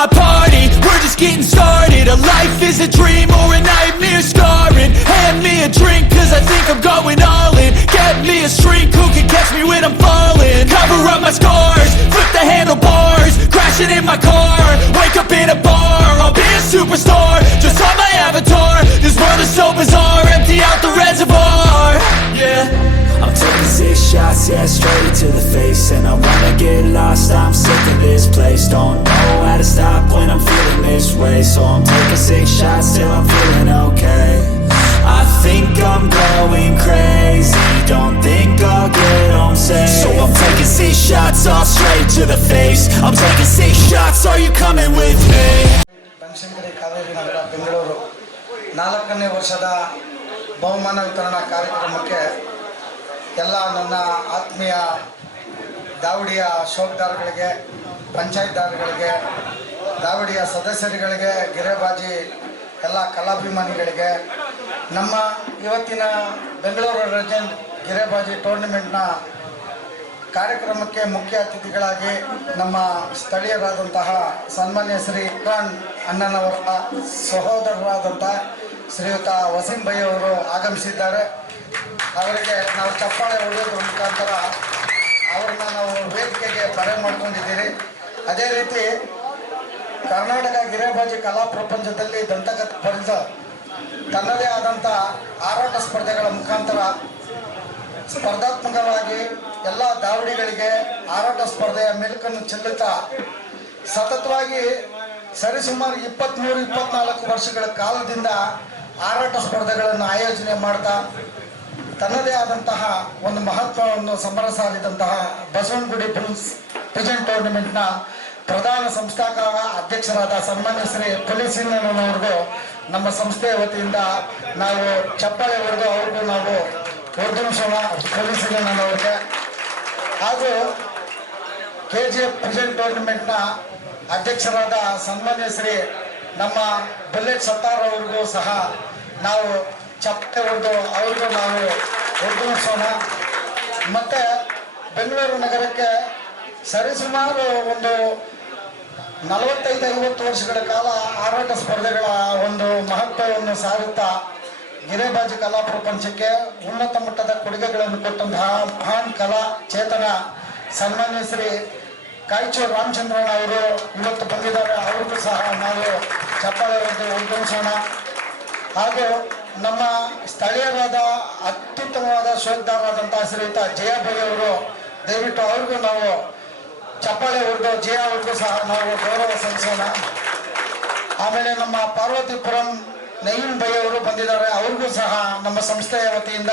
my party, we're just getting started. A life is a dream or a nightmare scarring. Hand me a drink cause I think I'm going all in. Get me a shrink who can catch me when I'm falling. Cover up my scars, flip the handlebars, crashing in my car, wake up in a bar. I'll be a superstar, just on my avatar. This world is so bizarre, empty out the reservoir. Yeah, I'm taking 6 shots, yeah, straight to the face. And I wanna get lost, I'm sick of this place. Don't know how to stop when I'm feeling this way. So I'm taking 6 shots till I'm feeling okay. I think I'm going crazy, don't think I'll get home safe. So I'm taking 6 shots, all straight to the face. I'm taking 6 shots, are you coming with me? Banashankari Kaveri ನಗರ ಬೆಂಗಳೂರು 4ನೇ ವರ್ಷದ ಬಹುಮಾನ ವಿತರಣಾ ಕಾರ್ಯಕ್ರಮಕ್ಕೆ ಎಲ್ಲ ನನ್ನ ಆತ್ಮೀಯ ದಾವಡಿಯ ಶೋಕ್ದಾರಗಳಿಗೆ, ಪಂಚಾಯತ್ದಾರಗಳಿಗೆ, ದಾವಡಿಯ ಸದಸ್ಯರುಗಳಿಗೆ, ಗಿರೆಬಾಜಿ ಎಲ್ಲ ಕಲಾಭಿಮಾನಿಗಳಿಗೆ, ನಮ್ಮ ಇವತ್ತಿನ ಬೆಂಗಳೂರು ರೆಜೆಂಟ್ ಗಿರೆಬಾಜಿ ಟೂರ್ನಿಮೆಂಟ್ನ ಕಾರ್ಯಕ್ರಮಕ್ಕೆ ಮುಖ್ಯ ಅತಿಥಿಗಳಾಗಿ ನಮ್ಮ ಸ್ಥಳೀಯರಾದಂತಹ ಸನ್ಮಾನ್ಯ ಶ್ರೀ ಇಮ್ರಾನ್ ಅಣ್ಣನವರ ಸಹೋದರರಾದಂಥ ಶ್ರೀಯುತ ವಸೀಂ ಭೈ ಅವರು ಆಗಮಿಸಿದ್ದಾರೆ. ಅವರಿಗೆ ನಾವು ಚಪ್ಪಾಳೆ ಹೊಡೆಯೋದ್ರ ಮುಖಾಂತರ ಅವ್ರನ್ನ ನಾವು ವೇದಿಕೆಗೆ ಬರೆ ಮಾಡ್ಕೊಂಡಿದ್ದೀರಿ. ಅದೇ ರೀತಿ ಕರ್ನಾಟಕ ಗಿರೆಬಾಜಿ ಕಲಾ ಪ್ರಪಂಚದಲ್ಲಿ ದಂತಕಥೆ ಬರೆದ ತನ್ನದೇ ಆದಂಥ ಹಾರಾಟ ಸ್ಪರ್ಧೆಗಳ ಮುಖಾಂತರ ಸ್ಪರ್ಧಾತ್ಮಕವಾಗಿ ಎಲ್ಲ ದಾವಡಿಗಳಿಗೆ ಹಾರಾಟ ಸ್ಪರ್ಧೆಯ ಮೆಲುಕನ್ನು ಚೆಲ್ಲುತ್ತಾ ಸತತವಾಗಿ ಸರಿಸುಮಾರು 23-24 ವರ್ಷಗಳ ಕಾಲದಿಂದ ಹಾರಾಟ ಸ್ಪರ್ಧೆಗಳನ್ನು ಆಯೋಜನೆ ಮಾಡ್ತಾ ತನ್ನದೇ ಆದಂತಹ ಒಂದು ಮಹತ್ವವನ್ನು ಸಮರ ಸಾರಿದಂತಹ ಬಸವನಗುಡಿ ಪ್ರೆಸೆಂಟ್ ಟೂರ್ನಿಮೆಂಟ್ನ ಪ್ರಧಾನ ಸಂಸ್ಥಾಪಕ ಅಧ್ಯಕ್ಷರಾದ ಸನ್ಮಾನ್ಯ ಶ್ರೀ ಪೊಲೀಸಿನವರಿಗೂ ನಮ್ಮ ಸಂಸ್ಥೆಯ ವತಿಯಿಂದ ನಾವು ಚಪ್ಪಾಳೆ ಹೊಡೆದು ಅವ್ರಿಗೂ ನಾವು ಹೊರತುಂಬಿಸೋಣ ಪೊಲೀಸಿನವರಿಗೆ. ಹಾಗೂ KGF ಪ್ರೆಸೆಂಟ್ ಟೂರ್ನಿಮೆಂಟ್ನ ಅಧ್ಯಕ್ಷರಾದ ಸನ್ಮಾನ್ಯ ಶ್ರೀ ನಮ್ಮ ಬುಲೆಟ್ ಸತ್ತಾರ್ ಅವ್ರಿಗೂ ಸಹ ನಾವು ಚಪ್ಪಾಳೆ ಹೊಡೆದು ಅವ್ರಿಗೂ ನಾವು ಹೊರತುಂಬಿಸೋಣ. ಮತ್ತು ಬೆಂಗಳೂರು ನಗರಕ್ಕೆ ಸರಿಸುಮಾರು ಒಂದು 45-50 ವರ್ಷಗಳ ಕಾಲ ಹಾರಾಟ ಸ್ಪರ್ಧೆಗಳ ಒಂದು ಮಹತ್ವವನ್ನು ಸಾರುತ್ತಾ ಗಿರೆಬಾಜಿ ಕಲಾ ಪ್ರಪಂಚಕ್ಕೆ ಉನ್ನತ ಮಟ್ಟದ ಕೊಡುಗೆಗಳನ್ನು ಕೊಟ್ಟಂತಹ ಮಹಾನ್ ಕಲಾ ಚೇತನ ಸನ್ಮಾನ್ಯ ಶ್ರೀ ಕಾಯ್ಚೂರು ರಾಮಚಂದ್ರಣ್ಣ ಅವರು ಇವತ್ತು ಬಂದಿದ್ದಾರೆ. ಅವ್ರಿಗೂ ಸಹ ನಾವು ಚಪ್ಪಾಳೆ ಹೊರತುಂಬಿಸೋಣ. ಹಾಗೂ ನಮ್ಮ ಸ್ಥಳೀಯರಾದ ಅತ್ಯುತ್ತಮವಾದ ಶೋಧದಾರರಾದಂತಹ ಶ್ರೀಯುತ ಜಯ ಭೈ ಅವರು, ದಯವಿಟ್ಟು ಅವ್ರಿಗೂ ನಾವು ಚಪ್ಪಾಳೆ ಹೊಡೆದು ಜಯ ಅವ್ರಿಗೂ ಸಹ ನಾವು ಗೌರವ ಸಲ್ಲಿಸೋಣ. ಆಮೇಲೆ ನಮ್ಮ ಪಾರ್ವತಿಪುರಂ ನಯೀಂ ಭೈ ಅವರು ಬಂದಿದ್ದಾರೆ. ಅವ್ರಿಗೂ ಸಹ ನಮ್ಮ ಸಂಸ್ಥೆಯ ವತಿಯಿಂದ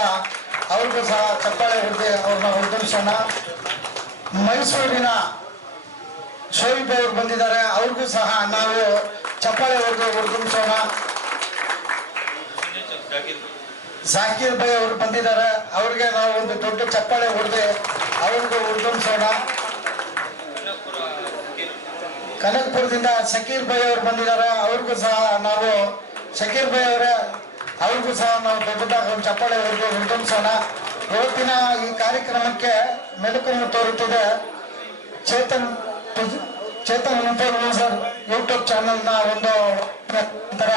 ಅವ್ರಿಗೂ ಸಹ ಚಪ್ಪಾಳೆ ಹೊಡೆದು ಅವ್ರನ್ನ ಹೊರತುಂಬಿಸೋಣ. ಮೈಸೂರಿನ ಶೋಯಿಬ್ ಅವರು ಬಂದಿದ್ದಾರೆ. ಅವ್ರಿಗೂ ಸಹ ನಾವು ಚಪ್ಪಾಳೆ ಹೊಡೆದು ಹೊರತುಂಬಿಸೋಣ. ಜಾಕೀರ್ ಭೈ ಅವರು ಬಂದಿದ್ದಾರೆ. ಅವ್ರಿಗೆ ನಾವು ಒಂದು ದೊಡ್ಡ ಚಪ್ಪಾಳೆ ಹೊಡೆದು ಅವ್ರಿಗೂ ಹೊರತುಂಬಿಸೋಣ. ಕನಕಪುರದಿಂದ ಶಕೀರ್ ಭೈ ಅವರು ಬಂದಿದ್ದಾರೆ. ಅವ್ರಿಗೂ ಸಹ ನಾವು ಶಕೀರ್ ಭೈ ಅವರೇ ಅವ್ರಿಗೂ ಸಹ ನಾವು ದೊಡ್ಡದಾಗಿ ಒಂದು ಚಪ್ಪಾಳೆ ಹೊಡೆದು ಹೊರತುಂಬಿಸೋಣ. ಇವತ್ತಿನ ಈ ಕಾರ್ಯಕ್ರಮಕ್ಕೆ ಮೆಲುಕನ್ನು ತೋರುತ್ತಿದೆ ಚೇತನ್ ಸರ್ ಯೂಟ್ಯೂಬ್ ಚಾನಲ್ನ ಒಂದು ನಂತರ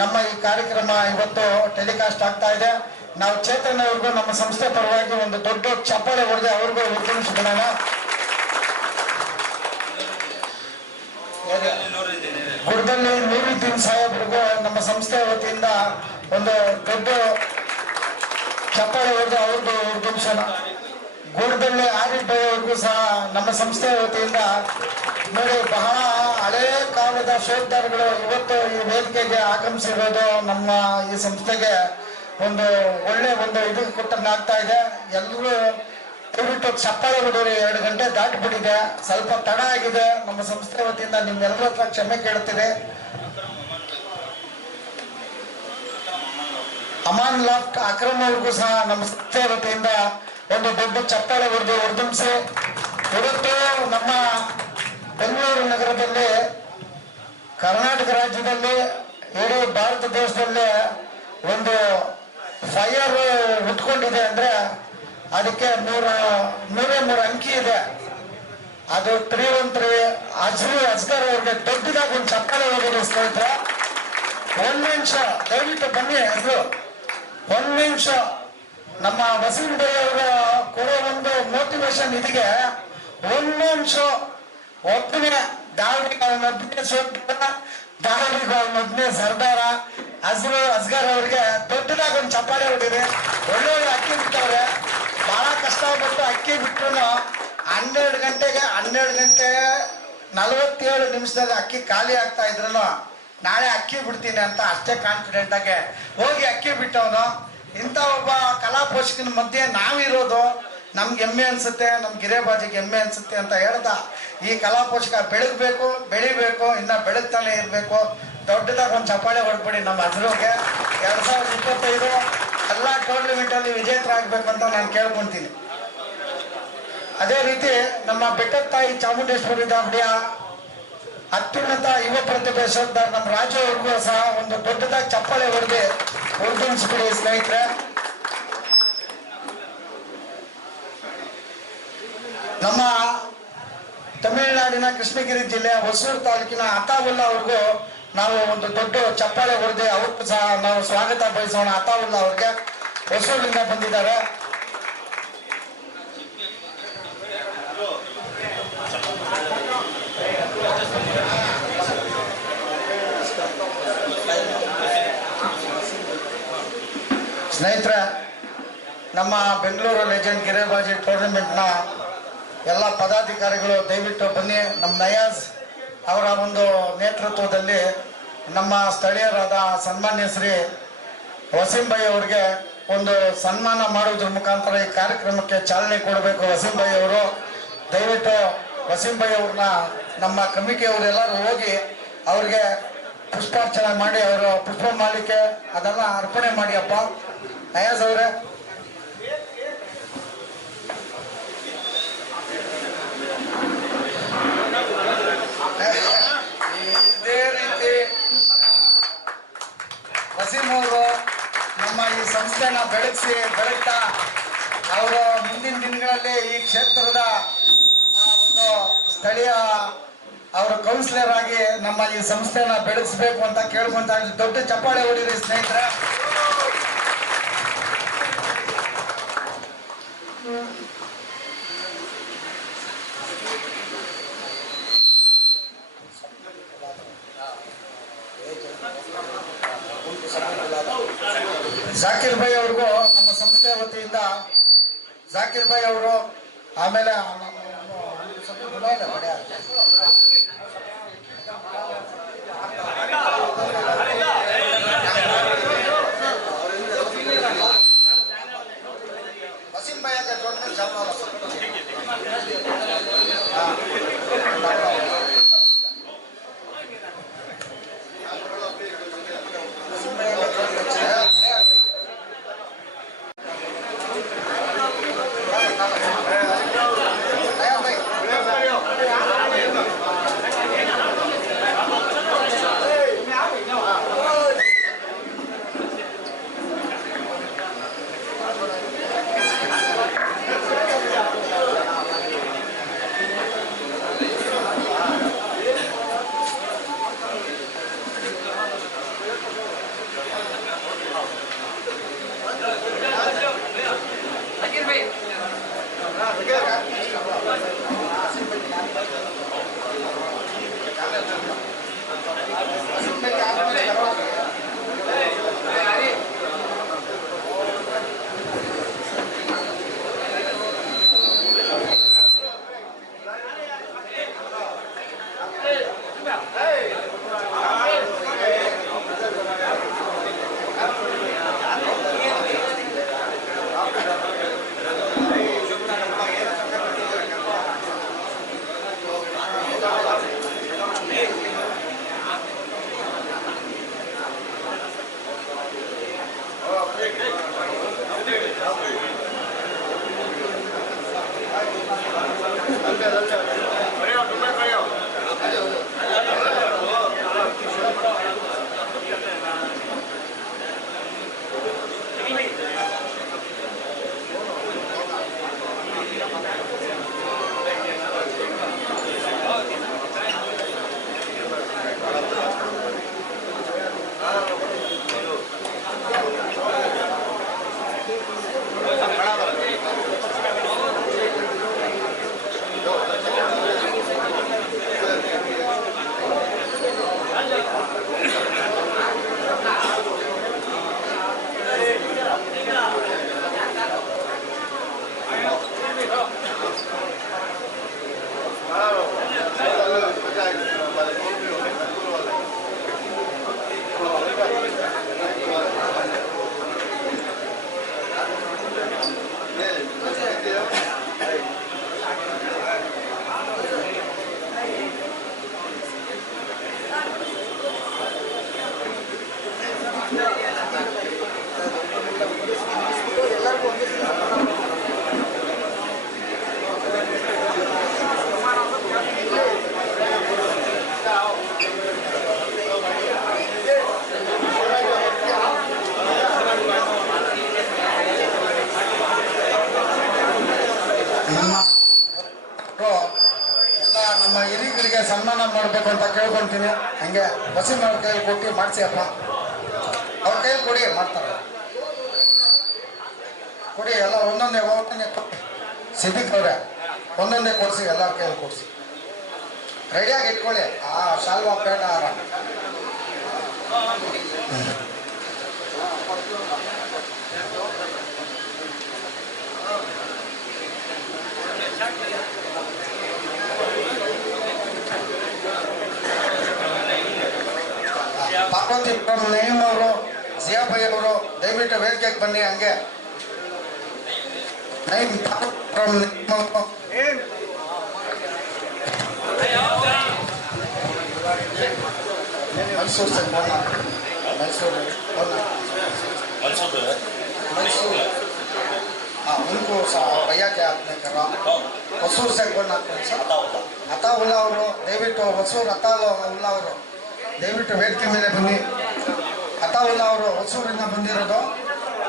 ನಮ್ಮ ಈ ಕಾರ್ಯಕ್ರಮ ಇವತ್ತು ಟೆಲಿಕಾಸ್ಟ್ ಆಗ್ತಾ ಇದೆ. ನಾವು ಚೇತನ್ ಅವ್ರಿಗೂ ನಮ್ಮ ಸಂಸ್ಥೆ ಪರವಾಗಿ ಒಂದು ದೊಡ್ಡ ಚಪ್ಪಾಳೆ ಹೊಡೆದು ಅವ್ರಿಗೂ ಹೊರತುಂಬಿಸ್ಬಿಡೋಣ. ಗುಡ್ಡಲ್ಲಿ ನೂರುದ್ದೀನ್ ಸಾಹೇಬ್ರಿಗೂ ನಮ್ಮ ಸಂಸ್ಥೆ ವತಿಯಿಂದ ಒಂದು ದೊಡ್ಡ ಚಪ್ಪಾಳೆ ಹೊಡೆದು ಅವ್ರಿಗೂ ಹೊರತುಂಬಿಸೋಣ. ಗೂಡದಲ್ಲಿ ಆರಿಫ್ ಭೈ ಅವ್ರಿಗೂ ಸಹ ನಮ್ಮ ಸಂಸ್ಥೆ ವತಿಯಿಂದ ನೋಡಿ, ಬಹಳ ಹಳೇ ಕಾಲದ ಶೋಧದಾರಗಳು ಇವತ್ತು ಈ ವೇದಿಕೆಗೆ ಆಗಮಿಸಿರೋದು ನಮ್ಮ ಈ ಸಂಸ್ಥೆಗೆ ಒಂದು ಒಳ್ಳೆ ಒಂದು ಇದು ಕೊಟ್ಟಂಗಾಗ್ತಾ ಇದೆ. ಎಲ್ಲರೂ ದಯವಿಟ್ಟು ಚಪ್ಪಾಳೆ ಹೊಡೆಯೋರು. 2 ಗಂಟೆ ದಾಟಿಬಿಟ್ಟಿದೆ, ಸ್ವಲ್ಪ ತಡ ಆಗಿದೆ. ನಮ್ಮ ಸಂಸ್ಥೆ ವತಿಯಿಂದ ನಿಮ್ಗೆಲ್ಲರ ಹತ್ರ ಕ್ಷಮೆ ಕೇಳ್ತೀರಿ. ಅಮಾನ್ ಲಾಫ್ಟ್ ಅಕ್ರಮ್ ಅವ್ರಿಗೂ ಸಹ ನಮ್ಮ ಸಂಸ್ಥೆ ವತಿಯಿಂದ ಒಂದು ದೊಡ್ಡ ಚಪ್ಪಾಳೆ ಹೊರತುಂಬಿಸಿ. ಇವತ್ತು ನಮ್ಮ ಬೆಂಗಳೂರು ನಗರದಲ್ಲಿ, ಕರ್ನಾಟಕ ರಾಜ್ಯದಲ್ಲಿ, ಇಡೀ ಭಾರತ ದೇಶದಲ್ಲಿ ಒಂದು ಫೈರ್ ಹುಟ್ಕೊಂಡಿದೆ ಅಂದ್ರೆ ಅದಕ್ಕೆ 103 ಅಂಕಿ ಇದೆ. ಅದು ಪ್ರಿಯವಂತರು ಅಸ್ಗರ್ ಅವ್ರಿಗೆ ದೊಡ್ಡದಾಗಿ ಒಂದು ಚಪ್ಪಾಳೆ ಹೋಗೋದು ಸ್ನೇಹಿತರೆ. ಒಂದ್ ನಿಮಿಷ ದಯವಿಟ್ಟು ಬನ್ನಿ. ಅದು ಒಂದ್ ನಿಮಿಷ ನಮ್ಮ ವಸೀಂ ಬೈ ಅವರ ಕೊಡೋ ಒಂದು ಮೋಟಿವೇಶನ್ ಇದಿಗೆ ಒಂದ್ ನಿಮಿಷ ಒಬ್ಬನೇ ದಾವಣಿಗೆ ಅವನೊಬ್ಬನೇ ಸೋತ ದಾವಣಿಗೆ ಅವನೊಬ್ಬನೇ ಸರ್ದಾರ ಅಸ್ಗರ್ ಅವ್ರಿಗೆ ದೊಡ್ಡದಾಗಿ ಒಂದು ಚಪ್ಪಾಳೆ ಹೊಡಿದೆ. ಒಳ್ಳೊಳ್ಳೆ ಅಕ್ಕಿ ಬಿಟ್ಟವ್ರೆ. ಬಹಳ ಕಷ್ಟಪಟ್ಟು ಅಕ್ಕಿ ಬಿಟ್ರು 12 ಗಂಟೆ 47 ನಿಮಿಷದಲ್ಲಿ ಅಕ್ಕಿ ಖಾಲಿ ಆಗ್ತಾ ಇದ್ರು ನಾಳೆ ಅಕ್ಕಿ ಬಿಡ್ತೀನಿ ಅಂತ ಅಷ್ಟೇ ಕಾನ್ಫಿಡೆಂಟ್ ಆಗಿ ಹೋಗಿ ಅಕ್ಕಿ ಬಿಟ್ಟವನು. ಇಂಥ ಒಬ್ಬ ಕಲಾ ಪೋಷಕನ ಮಧ್ಯೆ ನಾವಿರೋದು ನಮ್ಗೆ ಹೆಮ್ಮೆ ಅನ್ಸುತ್ತೆ, ನಮ್ ಗಿರೇಬಾಜಿಗೆ ಹೆಮ್ಮೆ ಅನ್ಸುತ್ತೆ ಅಂತ ಹೇಳ್ದ ಈ ಕಲಾ ಪೋಷಕ ಬೆಳಿಬೇಕು, ಇನ್ನ ಬೆಳಗ್ತಾನೆ ಇರ್ಬೇಕು. ದೊಡ್ಡದಾಗಿ ಒಂದು ಚಪ್ಪಾಳೆ ಹೊಡ್ಬಿಡಿ ನಮ್ಮ ಹಸ್ರಿಗೆ. 2025 ಎಲ್ಲ ಟೂರ್ನಮೆಂಟ್ ಅಲ್ಲಿ ವಿಜೇತರಾಗಬೇಕು ಅಂತ ನಾನು ಕೇಳ್ಕೊಂತೀನಿ. ಅದೇ ರೀತಿ ನಮ್ಮ ಬೆಟ್ಟದ ತಾಯಿ ಚಾಮುಂಡೇಶ್ವರಿ ದಾಂಡಿಯ ಅತ್ಯುನ್ನತ ಯುವ ಪ್ರತಿಭೆ ಸರ್ದಾರ್ ನಮ್ಮ ರಾಜು ಅವ್ರಿಗೂ ಸಹ ಒಂದು ದೊಡ್ಡದಾಗಿ ಚಪ್ಪಾಳೆ ಹೊಡೆದು ಉಳಿಸ್ಬಿಡಿ ಸ್ನೇಹಿತರೆ. ನಮ್ಮ ತಮಿಳುನಾಡಿನ ಕೃಷ್ಣಗಿರಿ ಜಿಲ್ಲೆ ಹೊಸೂರು ತಾಲೂಕಿನ ಅತಾವುಲ್ಲಾ ಅವ್ರಿಗೂ ನಾವು ಒಂದು ದೊಡ್ಡ ಚಪ್ಪಾಳೆ ಹೊಡೆದು ಅವ್ರಿಗೂ ಸಹ ನಾವು ಸ್ವಾಗತ ಬಯಸೋಣ. ಅತಾವುಲ್ಲಾ ಅವ್ರಿಗೆ ಹೊಸೂರಿನಿಂದ ಬಂದಿದ್ದಾರೆ. ಸ್ನೇಹಿತರೆ, ನಮ್ಮ ಬೆಂಗಳೂರು ಲೆಜೆಂಡ್ ಗಿರೇಬಾಜಿ ಟೂರ್ನಮೆಂಟ್ನ ಎಲ್ಲ ಪದಾಧಿಕಾರಿಗಳು ದಯವಿಟ್ಟು ಬನ್ನಿ. ನಮ್ಮ ನಯಾಜ್ ಅವರ ಒಂದು ನೇತೃತ್ವದಲ್ಲಿ ನಮ್ಮ ಸ್ಥಳೀಯರಾದ ಸನ್ಮಾನ್ಯ ಶ್ರೀ ವಸೀಂ ಬೈ ಅವರಿಗೆ ಒಂದು ಸನ್ಮಾನ ಮಾಡುವುದ್ರ ಮುಖಾಂತರ ಈ ಕಾರ್ಯಕ್ರಮಕ್ಕೆ ಚಾಲನೆ ಕೊಡಬೇಕು. ವಸೀಂ ಬೈ ಅವರು ದಯವಿಟ್ಟು ವಸೀಂ ಬೈ ಅವ್ರನ್ನ ನಮ್ಮ ಕಮಿಟಿಯವರೆಲ್ಲರೂ ಹೋಗಿ ಅವ್ರಿಗೆ ಪುಷ್ಪಾರ್ಚನೆ ಮಾಡಿ ಅವರ ಪುಷ್ಪ ಮಾಲಿಕೆ ಅದೆಲ್ಲ ಅರ್ಪಣೆ ಮಾಡಿ ಅಪ್ಪ. ನಯಾಜ್ ಅವರೇ, ಇದೇ ರೀತಿ ವಸೀಂ ಅವರು ನಮ್ಮ ಈ ಸಂಸ್ಥೆನ ಬೆಳಗ್ತಾ ಅವರು ಮುಂದಿನ ದಿನಗಳಲ್ಲಿ ಈ ಕ್ಷೇತ್ರದ ಒಂದು ಸ್ಥಳೀಯ ಅವರು ಕೌನ್ಸಿಲರ್ ಆಗಿ ನಮ್ಮ ಈ ಸಂಸ್ಥೆನ ಬೆಳೆಸಬೇಕು ಅಂತ ಕೇಳ್ಕೊಂತ ದೊಡ್ಡ ಚಪ್ಪಾಳೆ ಹೊಡಿರಿ ಸ್ನೇಹಿತರೆ. ಜಾಕಿರ್ ಭಾಯ್ ಅವ್ರಿಗೂ ನಮ್ಮ ಸಂಸ್ಥೆ ವತಿಯಿಂದ ಜಾಕಿರ್ ಭಾಯ್ ಅವರು, ಆಮೇಲೆ ವಸೀಂ ಭಾಯ್ ಅಂತ ಟೋಟಲ್ ಜಾಪಾಲ ಎಲ್ಲ ನಮ್ಮ ಹಿರಿಯರಿಗೆ ಸನ್ಮಾನ ಮಾಡಬೇಕು ಅಂತ ಕೇಳ್ಕೊಂತೀನಿ. ಹಂಗೆ ವಸೀಂ ಅವ್ರ ಕೈಯಲ್ಲಿ ಕೊಟ್ಟು ಮಾಡಿಸಿ ಅಪ್ಪ, ಅವ್ರ ಕೈಯಲ್ಲಿ ಕೊಡಿ, ಮಾಡ್ತಾರೆ. ಕೊಡಿ ಎಲ್ಲ ಒಂದೊಂದೇ ಕೊಡಿ. ಸಿದ್ದಿಕ್ ಅವ್ರೆ ಒಂದೊಂದೇ ಕೊಡಿಸಿ, ಎಲ್ಲರ ಕೈಯಲ್ಲಿ ಕೊಡಿಸಿ. ರೆಡಿಯಾಗಿ ಇಟ್ಕೊಳ್ಳಿ ಆ ಶಾಲ್ವಾ ಪೇಟ ಹಾರ. ಪಾರ್ವತಿ ನಯೀಮ್ ಅವರು, ಜಿಯಾಬೈ ಅವರು ದಯವಿಟ್ಟು ವೇದಿಕೆಗೆ ಬನ್ನಿ. ಹಂಗೆ ನಯೀಮ್ ಮೈಸೂರು से बोलना, मैसूर हाँ उनको भैया क्या आपने करा ಹೊಸೂರು से बोलना सर. ಅತಾವುಲ್ಲಾ ಅವರು ದಯವಿಟ್ಟು, ಹೊಸೂರು ಅತಾವುಲ್ಲಾ ಅವರು ದಯವಿಟ್ಟು ವೇದಿಕೆ ಮೇಲೆ ಬನ್ನಿ. ಅತಾವುಲ್ಲಾ ಅವರು ಹೊಸೂರಿಂದ ಬಂದಿರೋದು,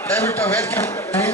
ದಯವಿಟ್ಟು ವೇದಿಕೆ ಬನ್ನಿ.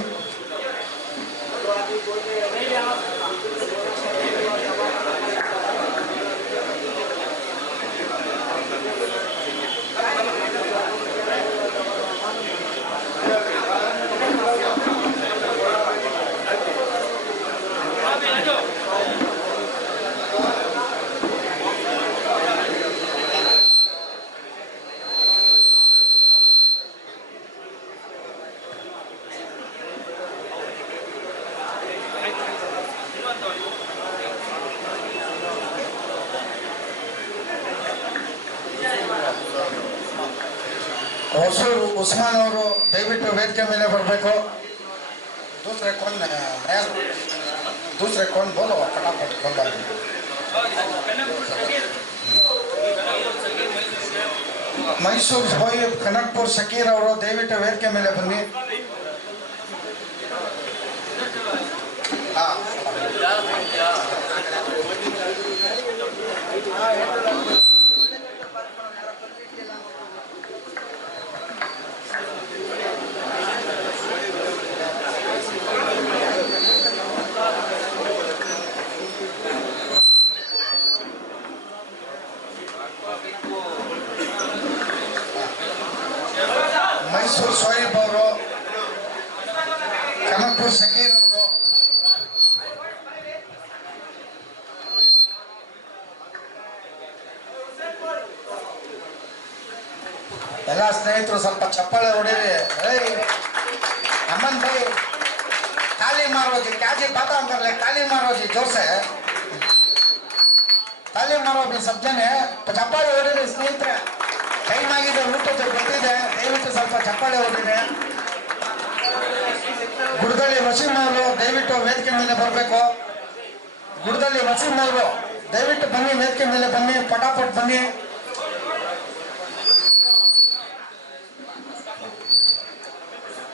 ಹೊಸೂರು ಉಸ್ಮಾನ್ ಅವರು ದಯವಿಟ್ಟು ವೇದಿಕೆ ಮೇಲೆ ಬರಬೇಕು. ದೂಸರೆ कौन बोलो फटाफट बोल. ಮೈಸೂರು ಹೋಯಿ ಕನಕ್ಪುರ್ ಶಕೀರ್ ಅವರು ದಯವಿಟ್ಟು ವೇದಿಕೆ ಮೇಲೆ ಬನ್ನಿ. ಮೈಸೂರು ಸೋಯಿಬ್ ಅವರು, ಕನಕ್ಪುರ್ ಶಕೀರ್ ಅವರು, ಎಲ್ಲ ಸ್ನೇಹಿತರು ಸ್ವಲ್ಪ ಚಪ್ಪಾಳೆ ಹೊಡೀರಿ. ಅಮ್ಮನ್ ಬೈ ತಾಲಿ ಮಾರೋಜಿ ಕ್ಯಾಜಿ ಬಾತ ಅಂತಾರಲ್ಲ, ತಾಲಿ ಮಾರೋಜಿ ಜೋಸೆ ತಾಲಿ ಮಾರೋ ಬಿ ಸಬ್ಜನೆ ಚಪ್ಪಾಳೆ ಹೊಡೀರಿ ಸ್ನೇಹಿತರೆ. ಟೈಮ್ ಆಗಿದೆ, ಊಟದ ಗೊತ್ತಿದೆ, ದಯವಿಟ್ಟು ಸ್ವಲ್ಪ ಚಪ್ಪಾಳೆ ಹೊಡೀರಿ. ಗುಡದಳ್ಳಿ ವಸೀಂ ಅವರು ದಯವಿಟ್ಟು ವೇದಿಕೆ ಮೇಲೆ ಬರಬೇಕು. ಗುಡದಳ್ಳಿ ವಸೀಂ ಅವರು ದಯವಿಟ್ಟು ಬನ್ನಿ, ವೇದಿಕೆ ಮೇಲೆ ಬನ್ನಿ, ಪಟಾಪಟ್ ಬನ್ನಿ.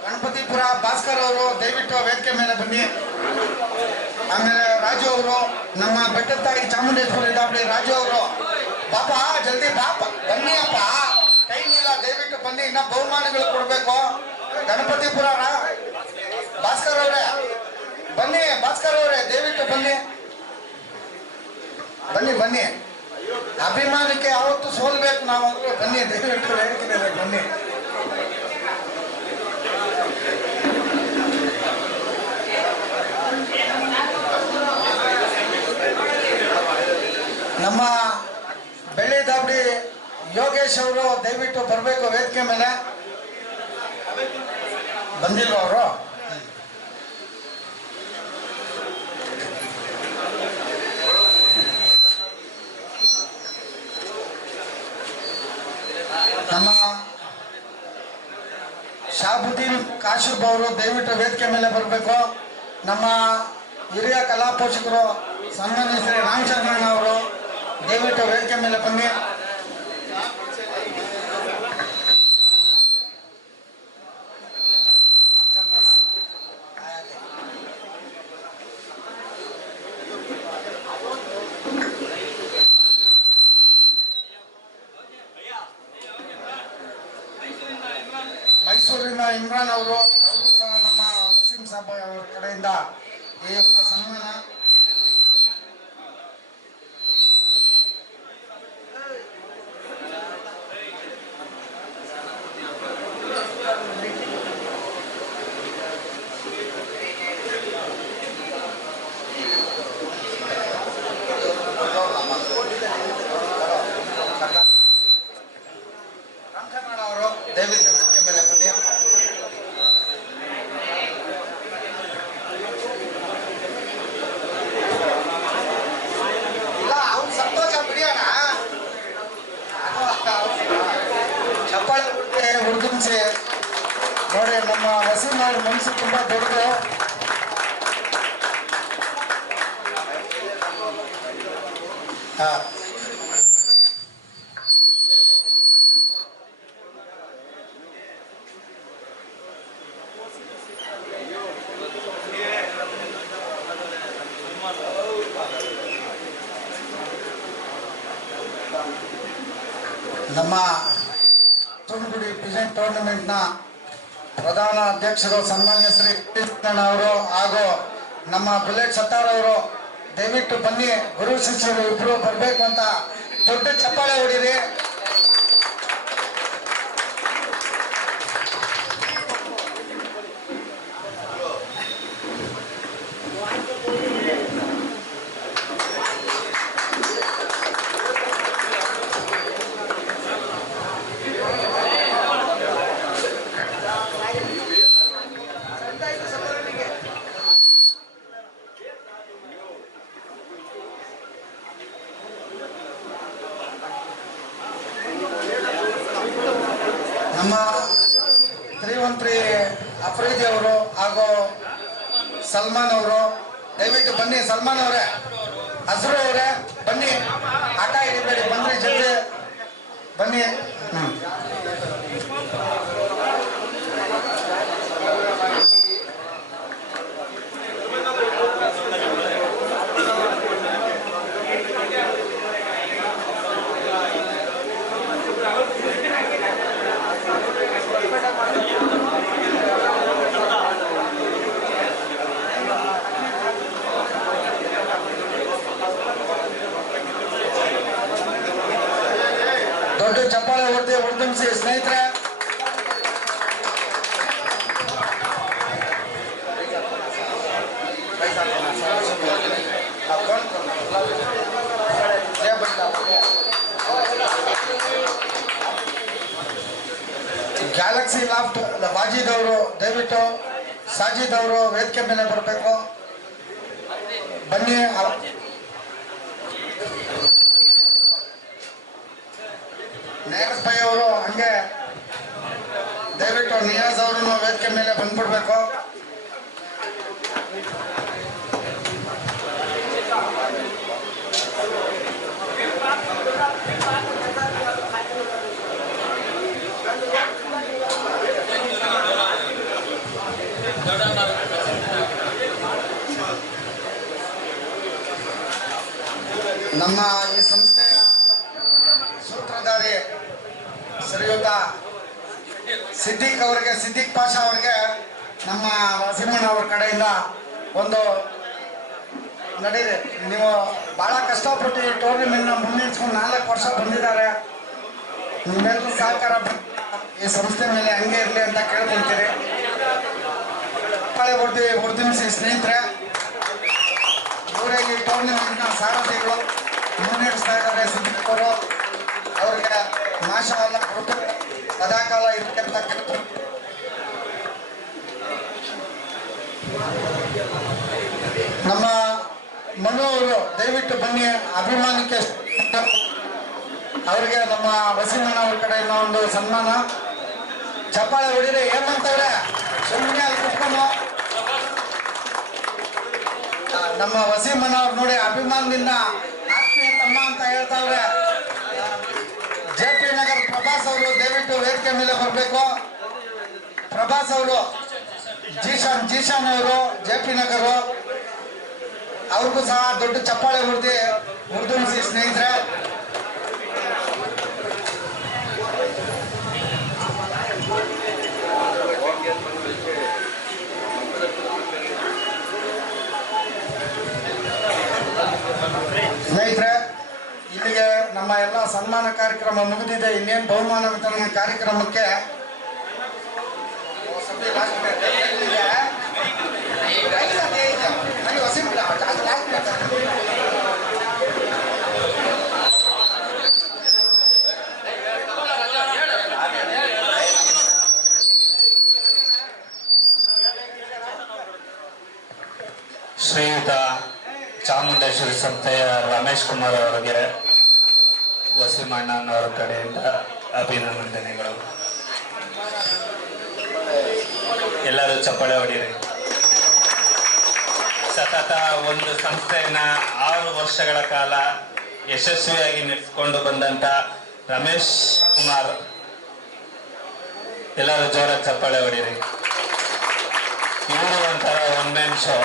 ಗಣಪತಿಪುರ ಭಾಸ್ಕರ್ ಅವರು ದಯವಿಟ್ಟು ವೇದಿಕೆ ಮೇಲೆ ಬನ್ನಿ. ಆಮೇಲೆ ರಾಜು ಅವರು, ನಮ್ಮ ಬೆಟ್ಟದ ತಾಯಿ ಚಾಮುಂಡೇಶ್ವರಿ ಡಾಕ್ಟರ್ ರಾಜು ಅವರು, ಪಾಪ ಜಲ್ದಿ ಪಾಪ ಬನ್ನಿ ಅಪ್ಪ, ಟೈಮ್ ಇಲ್ಲ, ದಯವಿಟ್ಟು ಬನ್ನಿ, ಇನ್ನ ಬಹುಮಾನಗಳು ಕೊಡ್ಬೇಕು. ಗಣಪತಿಪುರ ಭಾಸ್ಕರ್ ಅವರೇ ಬನ್ನಿ, ಭಾಸ್ಕರ್ ಅವರೇ ದಯವಿಟ್ಟು ಬನ್ನಿ ಬನ್ನಿ ಬನ್ನಿ. ಅಭಿಮಾನಕ್ಕೆ ಯಾವತ್ತು ಸೋಲ್ಬೇಕು ನಾವು, ಬನ್ನಿ ದಯವಿಟ್ಟು ವೇದಿಕೆ ಮೇಲೆ ಬನ್ನಿ. ಯೋಗೇಶ್ ಅವರು ದಯವಿಟ್ಟು ಬರಬೇಕು ವೇದಿಕೆ ಮೇಲೆ. ಬಂದಿಲ್ವ ಅವರು? ನಮ್ಮ ಶಾಬುದ್ದೀನ್ ಕಾಶಿಫ್ ಅವರು ದಯವಿಟ್ಟು ವೇದಿಕೆ ಮೇಲೆ ಬರಬೇಕು. ನಮ್ಮ ಹಿರಿಯ ಕಲಾ ಪೋಷಕರು ಸನ್ಮಾನ್ಯ ಶ್ರೀ ರಾಮಚಂದ್ರಣ್ಣ ಅವರು ದಯವಿಟ್ಟು ವೇದಿಕೆ ಮೇಲೆ ಬನ್ನಿ. ಮೈಸೂರಿನ ಇಮ್ರಾನ್ ಅವರು ಸಹ ನಮ್ಮ ವಸೀಂ ಸಾಬ್ ಅವರ ಕಡೆಯಿಂದ ಈ ಒಂದು ಸನ್ಮಾನ. ರಾಮಚಂದ್ರಣ್ಣ ಅವರು ದಯವಿಟ್ಟು ವೇದಿಕೆ ಮೇಲೆ ಬನ್ನಿ. ಇಲ್ಲ ಅವ್ನು ಸಂತೋಷ ಬಿಡಿಯೋಣ. ಚಪ್ಪಾಳೆ ಹುಡುಗಿಸಿ ನೋಡಿ. ನಮ್ಮ ವಸೀಂ ಅವ್ರ ಮನಸ್ಸು ತುಂಬಾ ದೊಡ್ಡದು. ನಮ್ಮ ತುಮಕೂರು ಪ್ರೆಸೆಂಟ್ ಟೂರ್ನಮೆಂಟ್ನ ಪ್ರಧಾನ ಅಧ್ಯಕ್ಷರು ಸನ್ಮಾನ್ಯ ಶ್ರೀ ಕೃಷ್ಣಣ್ಣ ಅವರು ಹಾಗೂ ನಮ್ಮ ಬುಲೆಟ್ ಸತ್ತಾರ್ ಅವರು ದಯವಿಟ್ಟು ಬನ್ನಿ. ಗುರು ಶಿಷ್ಯರು ಇಬ್ರು ಬರಬೇಕು ಅಂತ ದೊಡ್ಡ ಚಪ್ಪಾಳೆ ಹೊಡೀರಿ. ನಮ್ಮ ಶ್ರೀವಂತ್ರಿ ಅಫ್ರೀದಿ ಅವರು ಹಾಗೂ ಸಲ್ಮಾನ್ ಅವರು ದಯವಿಟ್ಟು ಬನ್ನಿ. ಸಲ್ಮಾನ್ ಅವರೇ, ಹಸ್ರು ಅವರೇ ಬನ್ನಿ. ಆಟ ಹಿಡಿಬೇಡಿ, ಬಂದ್ರಿ ಜೊತೆ ಬನ್ನಿ. ದೊಡ್ಡ ಚಪ್ಪಾಳೆ ಹೊಡೆದು ಉಳಿಸಿ ಸ್ನೇಹಿತರೆ. ಗ್ಯಾಲಕ್ಸಿ ಲಾಫ್ಟ್ ಬಾಜಿದ್ ಅವರು ದಯವಿಟ್ಟು ಸಾಜಿದ್ ಅವರು ವೇದಿಕೆ ಮೇಲೆ ಬರಬೇಕು. ಬನ್ನಿ. ನೇರಸ್ ಭಾಯ್ ಅವರು ಹಂಗೆ ದಯವಿಟ್ಟು ನಿಯಾಜ್ ಅವರು ವೇದಿಕೆ ಮೇಲೆ ಬಂದ್ಬಿಡ್ಬೇಕು. ನಮ್ಮ ಈ ಸಂಸ್ಥೆಯ ಸೂತ್ರಧಾರಿ ಶ್ರೀಯುತ ಸಿದ್ದಿಕ್ ಪಾಷಾ ಅವರಿಗೆ ನಮ್ಮ ವಸೀಮಣ್ಣ ಅವ್ರ ಕಡೆಯಿಂದ ಒಂದು ನಡೀರಿ. ನೀವು ಬಹಳ ಕಷ್ಟಪಟ್ಟು ಈ ಟೂರ್ನಿಮೆಂಟ್ನ ಮುನ್ನಡೆಸ್ಕೊಂಡು 4 ವರ್ಷ ಬಂದಿದ್ದಾರೆ. ನಿಮ್ಮೆಲ್ಲರೂ ಸಹಕಾರ ಈ ಸಂಸ್ಥೆ ಮೇಲೆ ಹಂಗೆ ಇರಲಿ ಅಂತ ಕೇಳ್ಕೊಳ್ತೀರಿ. ಪಾಳೆ ಹೊಡೆದಿಸಿ ಸ್ನೇಹಿತರೆ, ಇವರೇ ಈ ಟೂರ್ನಿಮೆಂಟ್ನ ಸಾರಥಿಗಳು ಮುನ್ನಡೆಸ್ತಾ ಇದ್ದಾರೆ. ಸಿದ್ದಿಕ್ ಅವರು ಅವ್ರಿಗೆ ನಾಶವನ್ನ ಕೊಟ್ಟು ಸದಾಕಾಲ ಇರ್ತಕ್ಕಂಥ ನಮ್ಮ ಮನು ಅವರು ದಯವಿಟ್ಟು ಬನ್ನಿ. ಅಭಿಮಾನಕ್ಕೆ ಅವರಿಗೆ ನಮ್ಮ ವಸೀಮಣ್ಣ ಅವ್ರ ಕಡೆಯಿಂದ ಒಂದು ಸನ್ಮಾನ. ಚಪ್ಪಾಳೆ ಹೊಡಿರಿ. ಏನಂತವ್ರೆ ಸುಮ್ಮನೆ ಅಲ್ಲಿ ಕುತ್ಕೊಂಡು ನಮ್ಮ ವಸೀಮಣ್ಣ ಅವ್ರು ನೋಡಿ ಅಭಿಮಾನದಿಂದ ಆತ್ಮೀಯ ತಮ್ಮ ಅಂತ ಹೇಳ್ತಾವ್ರೆ. JP ನಗರ ಪ್ರಭಾಸ್ ಅವರು ದಯವಿಟ್ಟು ವೇದಿಕೆ ಮೇಲೆ ಬರಬೇಕು. ಪ್ರಭಾಸ್ ಅವರು, ಜೀಶಾನ್ ಅವರು, JP ನಗರ ಅವ್ರಿಗೂ ಸಹ ದೊಡ್ಡ ಚಪ್ಪಾಳೆ ಹುರಿದುಂಬಿಸಿ ಸ್ನೇಹಿತರೆ. ಸ್ನೇಹಿತರೆ, ಇಲ್ಲಿಗೆ ನಮ್ಮ ಎಲ್ಲ ಸನ್ಮಾನ ಕಾರ್ಯಕ್ರಮ ಮುಗಿದಿದೆ. ಇನ್ನೇನು ಬಹುಮಾನ ವಿತರಣೆ ಕಾರ್ಯಕ್ರಮಕ್ಕೆ ಶ್ರೀಯುತ ಚಾಮುಂಡೇಶ್ವರಿ ಸಂಸ್ಥೆಯ ರಮೇಶ್ ಕುಮಾರ್ ಅವರಿಗೆ ವಸೀಮಣ್ಣನವರ ಕಡೆಯಿಂದ ಅಭಿನಂದನೆಗಳು. ಎಲ್ಲರೂ ಚಪ್ಪಾಳೆ ಹೊಡೀರಿ. ಸತತ ಒಂದು ಸಂಸ್ಥೆಯನ್ನ 6 ವರ್ಷಗಳ ಕಾಲ ಯಶಸ್ವಿಯಾಗಿ ನಡೆಸಿಕೊಂಡು ಬಂದಂತ ರಮೇಶ್ ಕುಮಾರ್, ಎಲ್ಲರೂ ಜೋರ ಚಪ್ಪಾಳೆ ಹೊಡೀರಿ. ಇವರು ಒಂಥರ ಒನ್ ಮ್ಯಾನ್ ಶೋ.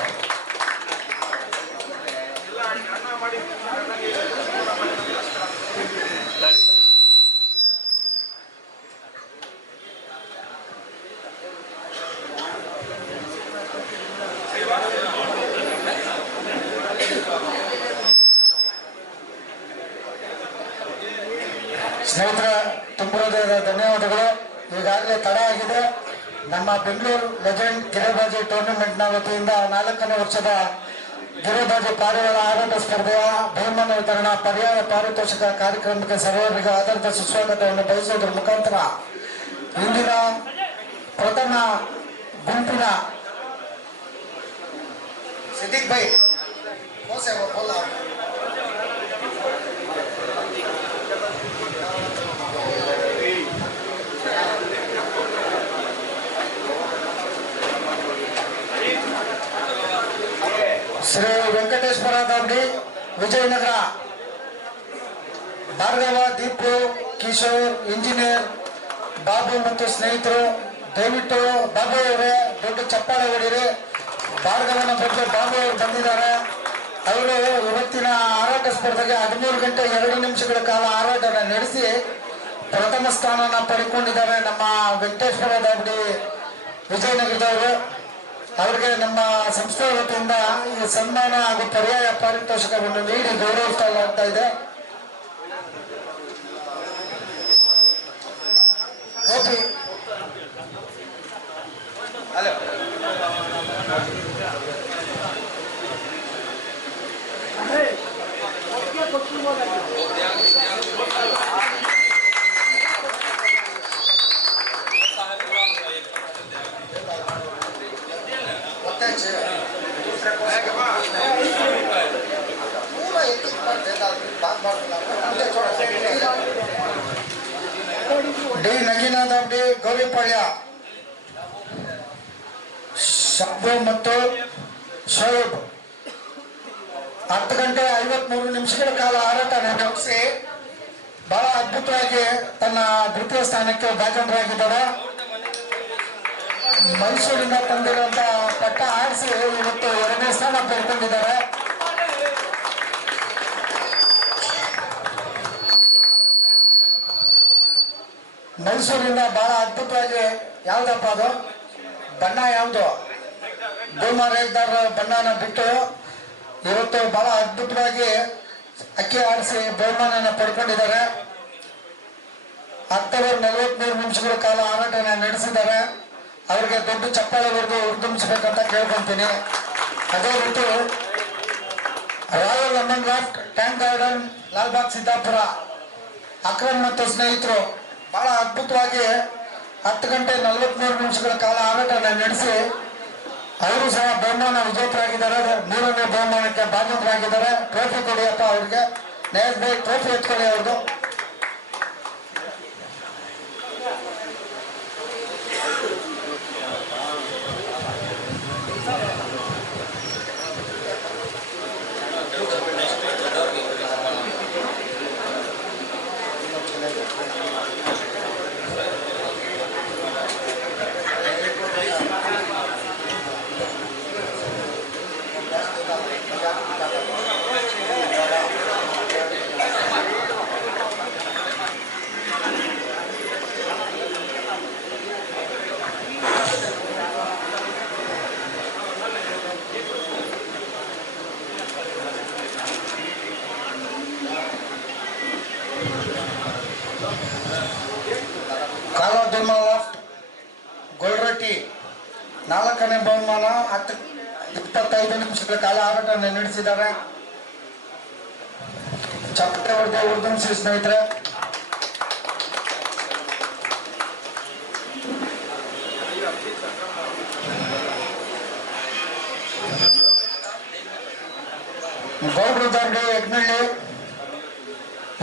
ಸ್ನೇಹಿತರ ತುಂಬ ಧನ್ಯವಾದಗಳು. ಈಗಾಗಲೇ ತಡ ಆಗಿದೆ. ನಮ್ಮ ಬೆಂಗಳೂರು ಲೆಜೆಂಡ್ ಗಿರೆಬಾಜಿ ಟೂರ್ನಮೆಂಟ್ನ ವತಿಯಿಂದ 4ನೇ ವರ್ಷದ ಗಿರೆಬಾಜಿ ಪಾರಿವಾಳ ಆರೋಟ ಸ್ಪರ್ಧೆಯ ಬಹುಮಾನ ವಿತರಣಾ ಪರ್ಯಾಯ ಪಾರಿತೋಷಕ ಕಾರ್ಯಕ್ರಮಕ್ಕೆ ಸರ್ವರಿಗೂ ಆಧಾರಿತ ಸುಸ್ವಾಗತವನ್ನು ಬಯಸುವುದರ ಮುಖಾಂತರ ಇಂದಿನ ಪ್ರಥಮ ಗುಂಪಿನ Siddiq by Shri Venkateshwara Dandi, Vijayanagara, Bhargava, Deepu, Kishore, engineer Babu ಮತ್ತು ಸ್ನೇಹಿತರು ದಯವಿಟ್ಟು ಬಾಬು ಅವರೇ ದೊಡ್ಡ ಚಪ್ಪಾಳೆ ಹೊಡೀರಿ. ಭಾರ್ಗವನ ಬಗ್ಗೆ ಬಾಬು ಅವರು ಬಂದಿದ್ದಾರೆ. ಅವರು ಇವತ್ತಿನ ಹಾರಾಟ ಸ್ಪರ್ಧೆಗೆ 13 ಗಂಟೆ 2 ನಿಮಿಷಗಳ ಕಾಲ ಹಾರಾಟನ ನಡೆಸಿ ಪ್ರಥಮ ಸ್ಥಾನನ ಪಡೆದುಕೊಂಡಿದ್ದಾರೆ. ನಮ್ಮ ವೆಂಕಟೇಶ್ವರ ದಾಂಡಿ ವಿಜಯನಗರದವರು. ಅವರಿಗೆ ನಮ್ಮ ಸಂಸ್ಥೆ ವತಿಯಿಂದ ಈ ಸನ್ಮಾನ ಹಾಗೂ ಪರ್ಯಾಯ ಪಾರಿತೋಷಕವನ್ನು ನೀಡಿ ಗೌರವಿಸಲಾಗ್ತಾ ಇದೆ. ಡಿ ನಗೀನಾಥ್ ಡಿ ಗೌರಿಪಾಳ್ಯ, ಶಬ್ಬು ಮತ್ತು ಶೋಯಬ್ 10 ಗಂಟೆ 53 ನಿಮಿಷಗಳ ಕಾಲ ಹಾರಾಟ ನಡೆಸಿ ಬಹಳ ಅದ್ಭುತವಾಗಿ ತನ್ನ ದ್ವಿತೀಯ ಸ್ಥಾನಕ್ಕೆ ಭಾಜನರಾಗಿದ್ದಾರೆ. ಮೈಸೂರಿನ ತಂದಿರುವಂತ ಪಟ್ಟ ಆಡಿಸಿ ಇವತ್ತು 2ನೇ ಸ್ಥಾನ ಪಡ್ಕೊಂಡಿದ್ದಾರೆ. ಮೈಸೂರಿಂದ ಬಹಳ ಅದ್ಭುತವಾಗಿ ಯಾವ್ದಪ್ಪ ಅದು ಬಣ್ಣ, ಯಾವುದು ಗೋಮಾರೇದಾರ ಬಣ್ಣನ ಬಿಟ್ಟು ಇವತ್ತು ಬಹಳ ಅದ್ಭುತವಾಗಿ ಅಕ್ಕಿ ಆಡಿಸಿ ಬಹುಮಾನ ಪಡ್ಕೊಂಡಿದ್ದಾರೆ. 10:43 ನಿಮಿಷಗಳ ಕಾಲ ಹಾರಾಟನ ನಡೆಸಿದ್ದಾರೆ. ಅವರಿಗೆ ದೊಡ್ಡ ಚಪ್ಪಾಳೆ ಹುರಿದುಂಬಿಸಬೇಕಂತ ಕೇಳ್ಕೊಂತೀನಿ. ಅದೇ ರೀತಿ royal lemon raft, tank garden, Lalbagh, Siddapura Akram ಮತ್ತು ಸ್ನೇಹಿತರು ಬಹಳ ಅದ್ಭುತವಾಗಿ 10 ಗಂಟೆ 43 ನಿಮಿಷಗಳ ಕಾಲ ಆಟವನ್ನು ನಡೆಸಿ ಅವರು ಸಹ ಬಹುಮಾನ ವಿಜೇತರಾಗಿದ್ದಾರೆ. 3ನೇ ಬಹುಮಾನಕ್ಕೆ ಭಾಜನರಾಗಿದ್ದಾರೆ. ಟ್ರೋಫಿ ಕೊಡಿಯಪ್ಪ ಅವ್ರಿಗೆ. ನೇಸ್ ಬೈ ಟ್ರೋಫಿ ಎತ್ಕೊಳ್ಳಿ ಅವ್ರದ್ದು. ಗೊಲ್ರಟ್ಟಿ 4ನೇ ಬಹುಮಾನ 25 ನಿಮಿಷಗಳ ಕಾಲ ಆಟವನ್ನು ನಡೆಸಿದ್ದಾರೆ. ಚಪ್ಪಟೆ ಹೊಡೆದ ಉರ್ದುಂಸಿ ಸ್ನೇಹಿತರೆ. ಗೌಡ್ರು ದಾರ್ಡಿ ಯಜ್ಞಳ್ಳಿ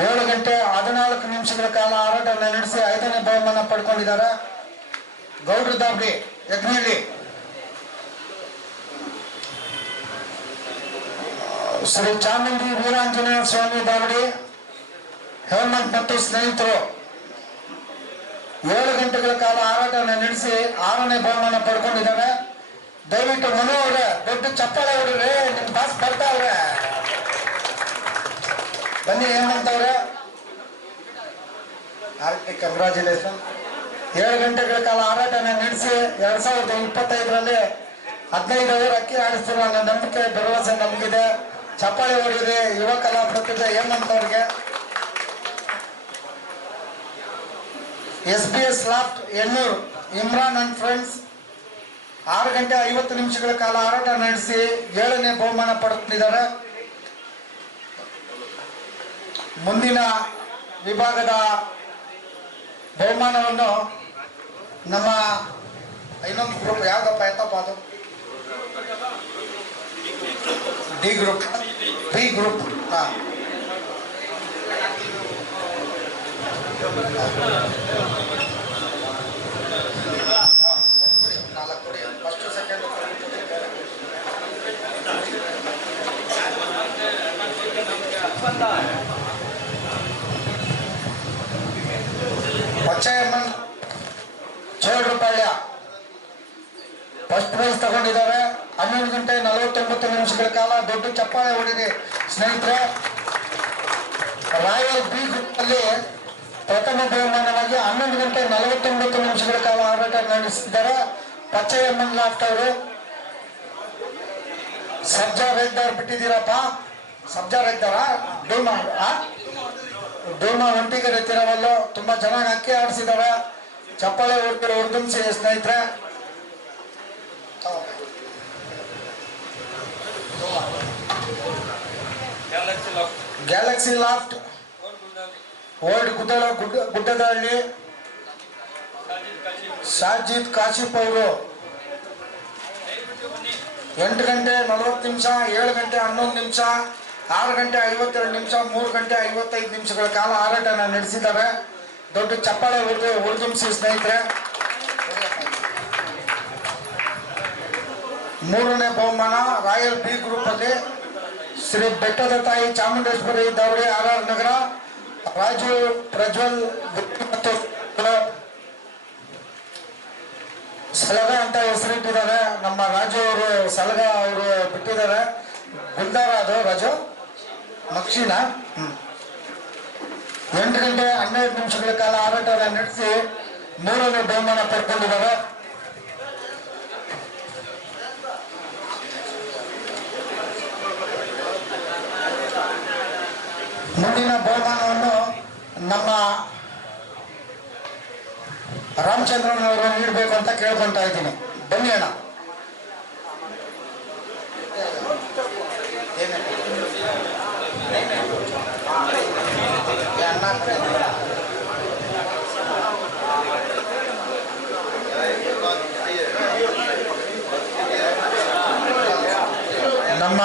7 ಗಂಟೆ 14 ನಿಮಿಷಗಳ ಕಾಲ ಆಟವನ್ನು ನಡೆಸಿ 5ನೇ ಬಹುಮಾನ ಪಡ್ಕೊಂಡಿದ್ದಾರೆ. ಗೌಡ್ರು ದಾರ್ಡಿ ಯಜ್ಞಳ್ಳಿ ಶ್ರೀ ಚಾಮುಂಡಿ ವೀರಾಂಜನೇಯ ಸ್ವಾಮಿ ದಾವಡಿ ಹೇಮಂತ್ ಮತ್ತು ಸ್ನೇಹಿತರು 7 ಗಂಟೆಗಳ ಕಾಲ ಆಟವನ್ನು ನಡೆಸಿ 6ನೇ ಬಹುಮಾನ ಪಡ್ಕೊಂಡಿದ್ದಾರೆ. ದಯವಿಟ್ಟು ಮನು ಅವ್ರೆ ದೊಡ್ಡ ಚಪ್ಪಾಳೆ ಹೊಡ್ರಿ, ನಿಮ್ ಬಾಸ್ ಬರ್ತಾವ್ರೆ. ಬನ್ನಿ ಹೇಮಂತ್ ಅವ್ರೆ. ಕಂಗ್ರಾಚುಲೇಷನ್. 7 ಗಂಟೆಗಳ ಕಾಲ ಆಟವನ್ನು ನಡೆಸಿ 2025ರಲ್ಲಿ 15 ಓವರ್ ಅಕ್ಕಿ ಆಡಿಸ್ತಿರೋ ಅನ್ನೋ ನಂಬಿಕೆ ಭರವಸೆ ನಮಗಿದೆ. ಚಪ್ಪಾಳೆ ಹೊಡಿರಿ ಯುವ ಕಲಾ ಪ್ರತಿಭೆ ಹೇಮಂತ್ ಅವ್ರಿಗೆ. SBS ಲಾಫ್ಟ್ ಎನ್ನೂರು ಇಮ್ರಾನ್ ಅಂಡ್ ಫ್ರೆಂಡ್ಸ್ 6 ಗಂಟೆ 50 ನಿಮಿಷಗಳ ಕಾಲ ಆಟ ನಡೆಸಿ 7ನೇ ಬಹುಮಾನ ಪಡೆದಿದ್ದಾರೆ. ಮುಂದಿನ ವಿಭಾಗದ ಬಹುಮಾನವನ್ನು ನಮ್ಮ ಇನ್ನೊಂದು ಗ್ರೂಪ್ ಯಾವ್ದಪ್ಪ ಎತ್ತಪ್ಪ ಅದು D group B group first second Pachayyamman Cholarapalya first prize ತಗೊಂಡಿದ್ದಾರೆ. 11 ಗಂಟೆ 49 ನಿಮಿಷಗಳ ಕಾಲ ದೊಡ್ಡ ಚಪ್ಪಾಳೆ ಹೊಡಿದೆ ಸ್ನೇಹಿತರೆ. ರಾಯಲ್ ಬಿ ಗ್ರೂಪ್ ಅಲ್ಲಿ ಪ್ರಥಮ ಬಹುಮಾನವಾಗಿ 11 ಗಂಟೆ 49 ನಿಮಿಷಗಳ ಕಾಲ ಆಟ ನಡೆಸಿದ್ದಾರೆ ಪಚ್ಚಯ್ಯಮ್ಮನ್ ಲಾಫ್ಟ್ ಅವರು. ಸಬ್ಜಾ ರೇಗ್ದಾರ್ ಬಿಟ್ಟಿದ್ದೀರಪ್ಪ. ಸಬ್ಜಾ ರೇಗ್ದಾರ ಡೋಮಾ ಒಂಟಿಗೆರೆ ತಿರವಲ್ಲು ತುಂಬಾ ಚೆನ್ನಾಗಿ ಅಕ್ಕಿ ಆಡಿಸಿದ್ದಾರೆ. ಚಪ್ಪಾಳೆ ಹೊಡ್ತಾರೆ ಉರ್ದುಂಸಿ ಸ್ನೇಹಿತರೆ. ಗ್ಯಾಲಕ್ಸಿ ಲಾಫ್ಟ್ ಓಲ್ಡ್ ಗುಡ್ಡದಹಳ್ಳಿ ಸಾಜಿದ್ ಕಾಶಿಪ್ ಅವರು 8 ಗಂಟೆ 40 ನಿಮಿಷ 7 ಗಂಟೆ 11 ನಿಮಿಷ 6 ಗಂಟೆ 52 ನಿಮಿಷ 3 ಗಂಟೆ 55 ನಿಮಿಷಗಳ ಕಾಲ ಆಟವನ್ನು ನಡೆಸಿದ್ದಾರೆ. ದೊಡ್ಡ ಚಪ್ಪಾಳೆ ಉರ್ದುಂಸಿ ಸ್ನೇಹಿತರೆ. 3ನೇ ಬಹುಮಾನ ರಾಯಲ್ ಬಿ ಗ್ರೂಪ್ ಅಲ್ಲಿ ಶ್ರೀ ಬೆಟ್ಟದ ತಾಯಿ ಚಾಮುಂಡೇಶ್ವರಿ ದಾವಡಿ RR ನಗರ ರಾಜು ಪ್ರಜ್ವಲ್ ಮತ್ತು ಸಲಗ ಅಂತ ಹೆಸರಿಟ್ಟಿದ್ದಾರೆ. ನಮ್ಮ ರಾಜು ಅವರು ಸಲಗ ಅವರು ಬಿಟ್ಟಿದ್ದಾರೆ. ಗುಲ್ದಾರ ಅದು ರಾಜು ಮಕ್ಷಿನ 8 ಗಂಟೆ 12 ನಿಮಿಷಗಳ ಕಾಲ ಆಟವನ್ನು ನಡೆಸಿ 3ನೇ ಬಹುಮಾನ ಪಡ್ಕೊಂಡಿದ್ದಾರೆ. ಮುಂದಿನ ಬಹುಮಾನವನ್ನು ನಮ್ಮ ರಾಮಚಂದ್ರನ್ ಅವರು ನೀಡಬೇಕು ಅಂತ ಕೇಳ್ಕೊಂತ ಇದ್ದೀನಿ. ಬನ್ನಿ ಅಣ್ಣ. ಅಣ್ಣ ನಮ್ಮ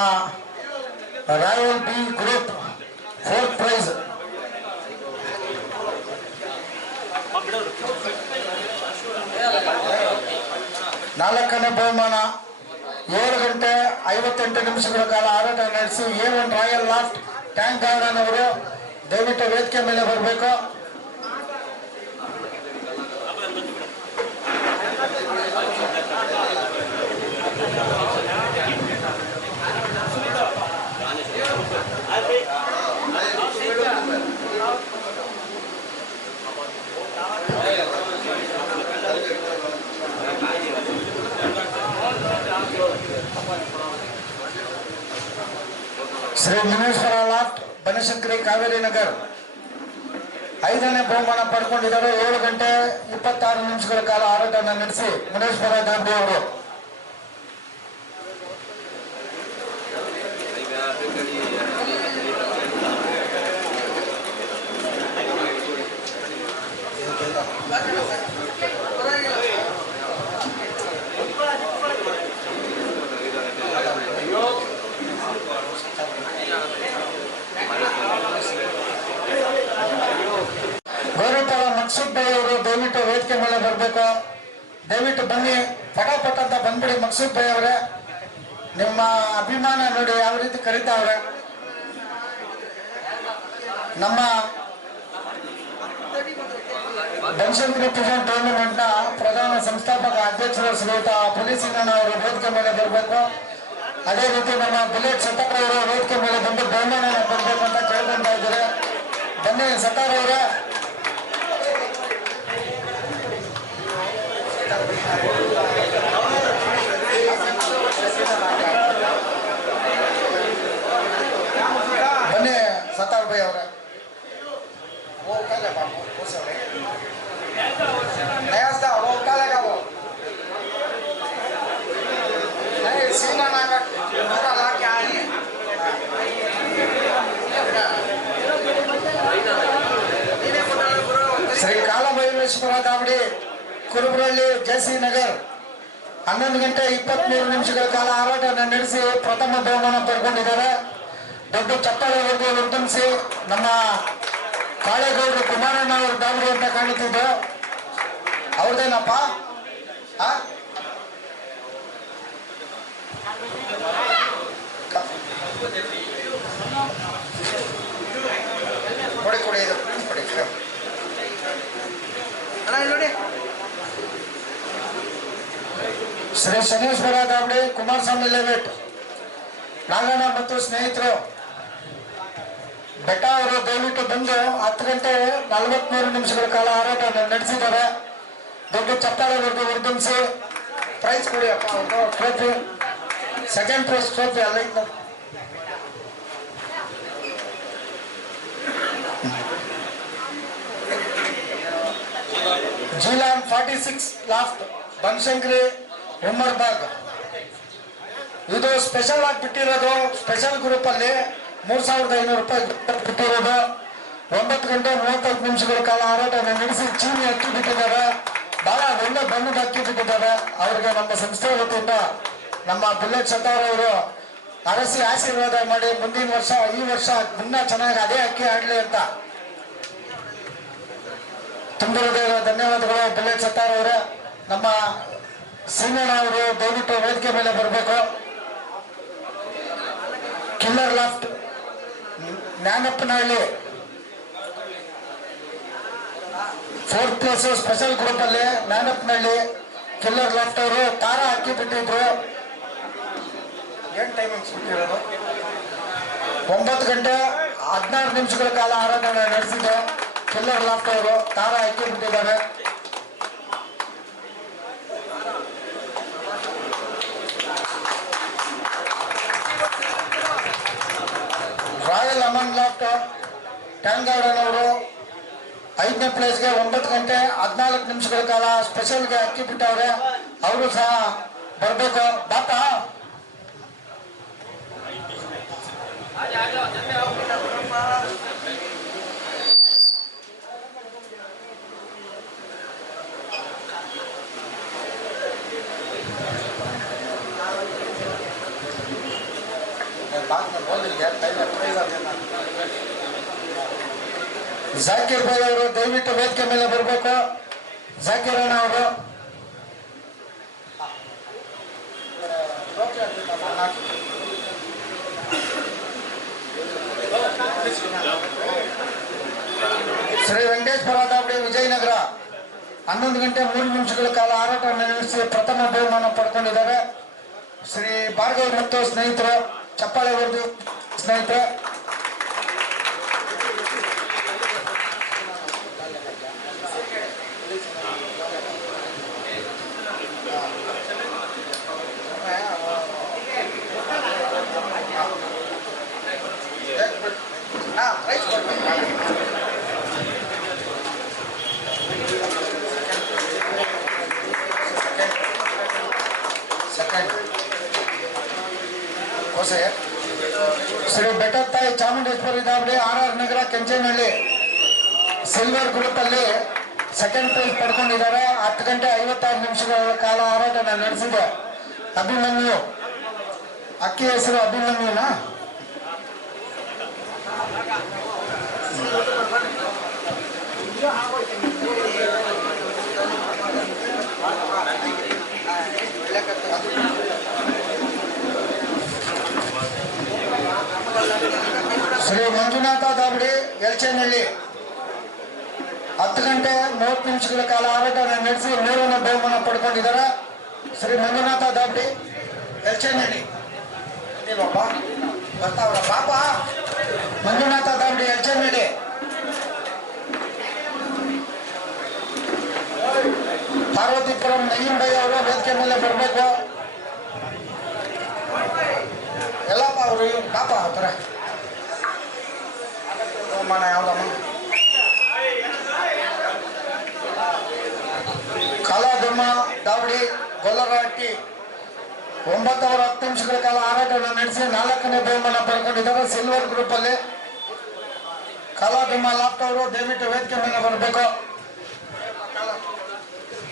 royal B group 4th price. ನಾಲ್ಕನೇ ಬಹುಮಾನ 7 ಗಂಟೆ 58 ನಿಮಿಷಗಳ ಕಾಲ ಹಾರಾಟ ನಡೆಸಿ A1 royal loft tank garden ಅವರು ದಯವಿಟ್ಟು ವೇದಿಕೆ ಮೇಲೆ ಬರಬೇಕು. ಶ್ರೀ ಮುನೇಶ್ವರ ಲಾಫ್ಟ್ ಬನಶಂಕರಿ ಕಾವೇರಿ ನಗರ್ 5ನೇ ಬಹುಮಾನ ಪಡ್ಕೊಂಡಿದ್ದಾರೆ. 7 ಗಂಟೆ 26 ನಿಮಿಷಗಳ ಕಾಲ ಹಾರಾಟವನ್ನು ನಡೆಸಿ ಮುನೇಶ್ವರ ದಾಂಡಿ ಅವರು. ಗೌರವಪರ ಮಕ್ಸೂದ್ ಭಾಯ್ ಅವರು ದಯವಿಟ್ಟು ವೇದಿಕೆ ಮೇಲೆ ಬರಬೇಕು. ದಯವಿಟ್ಟು ಬನ್ನಿ, ಪಟಾಪಟ ಅಂತ ಬಂದ್ಬಿಡಿ. ಮಕ್ಸೂದ್ ಭಾಯ್ ಅವರೇ, ನಿಮ್ಮ ಅಭಿಮಾನ ನೋಡಿ ಯಾವ ರೀತಿ ಕರೀತಾವ್ರೆ. ನಮ್ಮ ಬನಶಂಕರಿ ಪ್ರೆಸೆಂಟ್ ಟೂರ್ನಮೆಂಟ್ ನ ಪ್ರಧಾನ ಸಂಸ್ಥಾಪಕ ಅಧ್ಯಕ್ಷರು ಶ್ರೀಯುತ ಪುಲಿಸಿಂಗಣ್ಣ ಅವರು ವೇದಿಕೆ ಮೇಲೆ ಬರಬೇಕು. ಅದೇ ರೀತಿ ನಮ್ಮ ಬುಲೆಟ್ ಸತಾರ್ ಅವರು ವೇದಿಕೆ ಮೇಲೆ ಬಂದು ಬಹುಮಾನ ಬರಬೇಕು ಅಂತ ಕೇಳ್ಕೊಂತ ಇದ್ದಾರೆ. ಬನ್ನಿ ಸತಾರ್ ಅವರೇ. ಬನ್ನಿ ಸತಾರ್ ಭಾಯ್ ಅವರೇ. ಶ್ರೀ ಕಾಲಭೈರೇಶ್ವರ ದಾವಡಿ ಕುರುಬರಳ್ಳಿ ಜೆಸಿ ನಗರ್ 11 ಗಂಟೆ 23 ನಿಮಿಷಗಳ ಕಾಲ ಹಾರಾಟ ನಡೆಸಿ ಪ್ರಥಮ ಬಹುಮಾನ ಪಡ್ಕೊಂಡಿದ್ದಾರೆ. ದೊಡ್ಡ ಚಪ್ಪಾಳೆವರೆಗೂ ಉತ್ತಮಿಸಿ ನಮ್ಮ ಕಾಳೇಗೌಡರು ಕುಮಾರಣ್ಣ ಅವರು ದಾವಡಿ ಅಂತ ಕಾಣುತ್ತಿದ್ದು ಅವ್ರದ್ದೇನಪ್ಪ. ಕೊಡಿ ಕೊಡಿ ಇದು ಕೊಡಿ. ಶ್ರೀ ಶನೇಶ್ವರ ದಾವಡಿ ಕುಮಾರಸ್ವಾಮಿ ಲೇಔಟ್ ನಾಗಣ್ಣ ಮತ್ತು ಸ್ನೇಹಿತರು ಬೆಟ್ಟ ಅವರು ದಯವಿಟ್ಟು ಬಂದು 10 ಗಂಟೆ 43 ನಿಮಿಷಗಳ ಕಾಲ ಹಾರಾಟ ನಡೆಸಿದ್ದಾರೆ. ದೊಡ್ಡ ಚಪ್ಪಾಳೆವರೆಗೂ ಉದ್ಯಮಿಸಿ ಪ್ರೈಸ್ ಕೊಡಿ ಅಪ್ಪ. ಅವ್ರದ್ದು ಟ್ರೋಫಿ, ಸೆಕೆಂಡ್ ಪ್ರೈಸ್ ಟ್ರೋಫಿ ಅಲ್ಲ. ಜಿಲಾನ್ 46 ಲಾಫ್ಟ್ ಬನಶಂಕರಿ ಉಮ್ಮರ್ಬಾಗ್. ಇದು ಸ್ಪೆಷಲ್ ಆಗಿ ಬಿಟ್ಟಿರೋದು. ಸ್ಪೆಷಲ್ ಗ್ರೂಪ್ ಅಲ್ಲಿ 3500 ರೂಪಾಯಿ ಬಿಟ್ಟಿರೋದು. 9 ಗಂಟೆ 35 ನಿಮಿಷಗಳ ಕಾಲ ಹಾರಾಟ ನಡೆಸಿ ಚೀನಿ ಅಕ್ಕಿ ಬಿಟ್ಟಿದ್ದಾರೆ. ಬಹಳ ಒಳ್ಳೆ ಬಣ್ಣದ ಅಕ್ಕಿ ಬಿಟ್ಟಿದ್ದಾರೆ. ಅವರಿಗೆ ನಮ್ಮ ಸಂಸ್ಥೆ ವತಿಯಿಂದ ನಮ್ಮ ಬುಲೆಟ್ ಸತಾರ್ ಅವರು ಅರಸಿ ಆಶೀರ್ವಾದ ಮಾಡಿ ಮುಂದಿನ ವರ್ಷ ಈ ವರ್ಷ ಇನ್ನ ಚೆನ್ನಾಗಿ ಅದೇ ಅಕ್ಕಿ ಆಡ್ಲಿ ಅಂತ ತುಂಬ ಧನ್ಯವಾದಗಳು. ಬುಲೆಟ್ ಸತಾರ್ ಅವರೇ, ನಮ್ಮ ಸಿಂಗಣ್ಣ ಅವರು ದಯವಿಟ್ಟು ವೇದಿಕೆ ಮೇಲೆ ಬರಬೇಕು. Killer loft Jnanappanahalli 4th place special group ಅಲ್ಲಿ ಜ್ಞಾನಪ್ಪನಹಳ್ಳಿ ಕಿಲ್ಲರ್ ಲಾಫ್ಟ್ ಅವರು ತಾರ ಹಾಕಿ ಬಿಟ್ಟಿದ್ರು. ಏನ್ ಟೈಮಿಂಗ್ಸ್ ಬಿಟ್ಟಿರೋದು? 9 ಗಂಟೆ 16 ನಿಮಿಷಗಳ ಕಾಲ ಹಾರಾಟ ನಡೆಸಿದ್ದು ಕಿಲ್ಲರ್ ಲಾಫ್ಟ್ ಅವರು ತಾರ ಹಾಕಿ ಬಿಟ್ಟಿದ್ದಾರೆ. Royal Aman loft tank garden ಅವರು 5ನೇ ಪ್ಲೇಸ್ಗೆ 9 ಗಂಟೆ 14 ನಿಮಿಷಗಳ ಕಾಲ ಸ್ಪೆಷಲ್ಗೆ ಅಕ್ಕಿ ಬಿಟ್ಟವ್ರೆ. ಅವರು ಸಹ ಬರಬೇಕು. ಬಾಪ ಜಾಕೀರ್ ಭಾಯ್ ಅವರು ದಯವಿಟ್ಟು ವೇದಿಕೆ ಮೇಲೆ ಬರಬೇಕು. ಜಾಕೀರ್ ಅಣ್ಣ ಅವರು ಶ್ರೀ ವೆಂಕಟೇಶ್ವರ ದಾಬಡಿ ವಿಜಯನಗರ 11 ಗಂಟೆ 3 ನಿಮಿಷಗಳ ಕಾಲ ಹಾರಾಟ ನಡೆಸಿ ಪ್ರಥಮ ಬಹುಮಾನ ಪಡ್ಕೊಂಡಿದ್ದಾರೆ. ಶ್ರೀ ಭಾರ್ಗವ್ ಮತ್ತು ಸ್ನೇಹಿತರು ಚಪ್ಪಾಳೆ ಹೊಡೆದು ಸ್ನೇಹಿತರೆ. ಶ್ರೀ ಬೆಟ್ಟತ್ತಾಯಿ ಚಾಮುಂಡೇಶ್ವರಿ ದಾಬಡಿ RR ನಗರ ಕೆಂಚನಹಳ್ಳಿ ಸಿಲ್ವರ್ ಗ್ರೂಪ್ ಅಲ್ಲಿ ಸೆಕೆಂಡ್ ಪ್ರೈಸ್ ಪಡ್ಕೊಂಡಿದ್ದಾರೆ. 10 ಗಂಟೆ 56 ನಿಮಿಷಗಳ ಕಾಲ ಹಾರಾಟ ನಡೆಸಿದೆ. ಅಭಿಮನ್ಯು ಅಕ್ಕಿ ಹೆಸರು ಅಭಿಮನ್ಯುನಾ? ಶ್ರೀ ಮಂಜುನಾಥ ದಾಬಡಿ ಯಲ್ಚೇನಹಳ್ಳಿ 10 ಗಂಟೆ 30 ನಿಮಿಷಗಳ ಕಾಲ ಹಾರಾಟ ನಡೆಸಿ 3ನೇ ಬಹುಮಾನ ಪಡ್ಕೊಂಡಿದ್ದಾರೆ. ಶ್ರೀ ಮಂಜುನಾಥ ದಾಬಡಿ ಯಲ್ಚೇನಹಳ್ಳಿ ಬರ್ತಾವ್ರ ಪಾಪ. ಮಂಜುನಾಥ ದಾಬಡಿ ಯಲ್ಚೇನಹಳ್ಳಿ ಪಾರ್ವತಿಪುರಂ ನಯೀಂ ಬೈ ಅವರು ವೇದಿಕೆ ಮೇಲೆ ಬರಬೇಕು. ಎಲ್ಲಪ್ಪ ಅವರು ಪಾಪ ಆತರ ಬಹುಮಾನ ಯಾವ್ದಮ್ಮ? ಕಲಾಧರ್ಮ ದಾವಡಿ ಗೊಲ್ಲರಹಟ್ಟಿ 9 ಅವರ್ 10 ನಿಮಿಷಗಳ ಕಾಲ ಹಾರಾಟ ನಡೆಸಿ 4ನೇ ಬಹುಮಾನ ಪಡ್ಕೊಂಡಿದ್ದಾರೆ ಸಿಲ್ವರ್ ಗ್ರೂಪ್ ಅಲ್ಲಿ. ಕಲಾಧರ್ಮ ಲಾಪ್ಟ್ ಅವರು ದಯವಿಟ್ಟು ವೇದಿಕೆ ಮೇಲೆ ಬರಬೇಕು.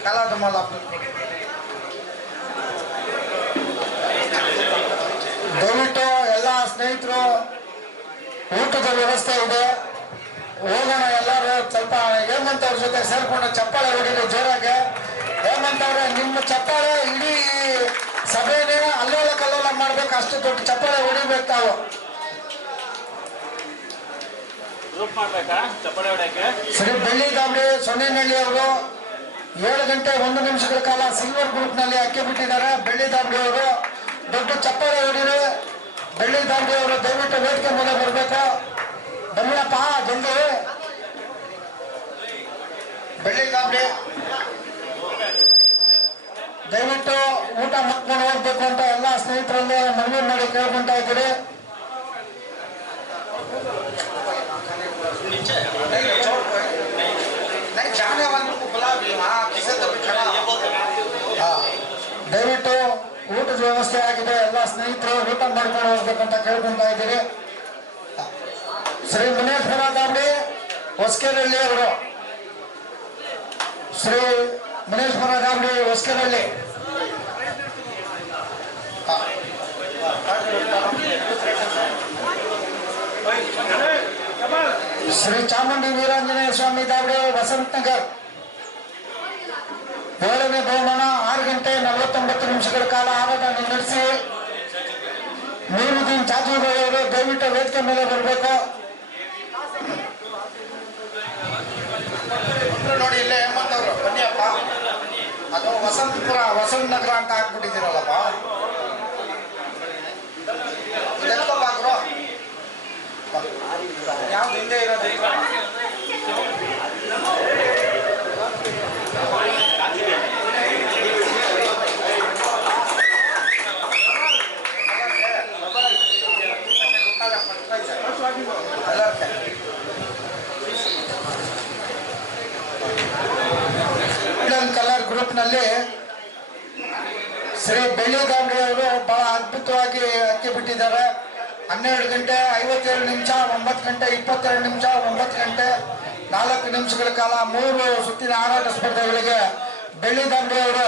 ಕಲಾಧರ್ಮ ಲಾಪ್ಟ್ ದಯವಿಟ್ಟು ಎಲ್ಲ ಸ್ನೇಹಿತರು ಊಟದ ವ್ಯವಸ್ಥೆ ಇದೆ, ಹೋಗೋಣ ಎಲ್ಲರೂ. ಸ್ವಲ್ಪ ಹೇಮಂತ್ ಅವ್ರ ಜೊತೆ ಸೇರ್ಕೊಂಡು ಚಪ್ಪಾಳೆ ಹೊಡಿರಿ ಜೋರಾಗೆ. ಹೇಮಂತ್ ಅವ್ರೆ, ನಿಮ್ಮ ಚಪ್ಪಾಳೆ ಇಡೀ ಸಭೆನೇ ಅಲ್ಲೋಲ ಕಲ್ಲೋಲ ಮಾಡ್ಬೇಕು, ಅಷ್ಟು ದೊಡ್ಡ ಚಪ್ಪಾಳೆ ಹೊಡಿಬೇಕು ತಾವು. ಶ್ರೀ ಬೆಳ್ಳಿ ದಾಬಡಿ ಸೊನ್ನೆನಹಳ್ಳಿ ಅವರು 7 ಗಂಟೆ 1 ನಿಮಿಷಗಳ ಕಾಲ ಸಿಲ್ವರ್ ಗ್ರೂಪ್ ನಲ್ಲಿ ಅಕ್ಕಿ ಬಿಟ್ಟಿದ್ದಾರೆ. ಬೆಳ್ಳಿ ದಾಬಡಿ ಅವರು ದೊಡ್ಡ ಚಪ್ಪಾಳೆ ಹೊಡಿರಿ. ಬೆಳ್ಳಿ ದಾಬಡಿ ಅವರು ದಯವಿಟ್ಟು ವೇದಿಕೆ ಮೇಲೆ ಬರಬೇಕು. ಬನ್ನಿಯಪ್ಪ ಜಲ್ದಿ. ಬೆಳ್ಳಿ ದಾಬಡಿ ದಯವಿಟ್ಟು ಊಟ ಮಾಡ್ಕೊಂಡು ಹೋಗ್ಬೇಕು ಅಂತ ಎಲ್ಲ ಸ್ನೇಹಿತರಲ್ಲಿ ಮನವಿ ಮಾಡಿ ಕೇಳ್ಕೊಂತ ಇದ್ದೀರಿ. ದಯವಿಟ್ಟು ಊಟದ ವ್ಯವಸ್ಥೆ ಆಗಿದೆ, ಎಲ್ಲ ಸ್ನೇಹಿತರು ಊಟ ಮಾಡ್ಕೊಂಡು ಹೋಗ್ಬೇಕಂತ ಕೇಳ್ಕೊಂತ ಇದ್ದೀರಿ. ಶ್ರೀ ಮುನೇಶ್ವರ ದಾಬಡಿ ಹೊಸಕೆರಳ್ಳಿ ಅವರು, ಶ್ರೀ ಮುನೇಶ್ವರ ದಾಬಡಿ ಹೊಸಕೆರಳ್ಳಿ ಶ್ರೀ ಚಾಮುಂಡಿ ವೀರಾಂಜನೇಯ ಸ್ವಾಮಿ ದಾಬಡಿ ವಸಂತ ನಗರ್ 7ನೇ ಬಹುಮಾನ 6 ಗಂಟೆ 49 ನಿಮಿಷಗಳ ಕಾಲ ಹಾರಾಟ ನಡೆಸಿ ನೂರುದ್ದೀನ್ ಚಾಚೂರ್ಬಾಯಿ ಅವರು ದಯವಿಟ್ಟು ವೇದಿಕೆ ಮೇಲೆ ಬರಬೇಕು. ನೋಡಿ ಇಲ್ಲೇ ಹೇಮಂತ್ ಅವರು ಬನ್ನಿಯಪ್ಪ. ಅದು ವಸಂತಪುರ ವಸಂತ ನಗರ ಅಂತ ಹಾಕ್ಬಿಟ್ಟಿದ್ದೀರಲ್ಲಪ್ಪ, ಎತ್ಕೋಬಾಕ್ರು ಯಾವ್ದು ಹಿಂದೆ ಇರೋದು. ಕಲರ್ ಗ್ರೂಪ್ ನಲ್ಲಿ ಶ್ರೀ ಬೆಳ್ಳಿ ದಾಬಡಿ ಅವರು ಬಹಳ ಅದ್ಭುತವಾಗಿ ಅಕ್ಕಿ ಬಿಟ್ಟಿದ್ದಾರೆ. 12 ಗಂಟೆ 57 ನಿಮಿಷ, 9 ಗಂಟೆ 22 ನಿಮಿಷ, 9 ಗಂಟೆ 4 ನಿಮಿಷಗಳ ಕಾಲ 3 ಸುತ್ತಿನ ಹಾರಾಟ ಸ್ಪರ್ಧೆಗಳಿಗೆ ಬೆಳ್ಳಿ ದಾಬಡಿ ಅವರು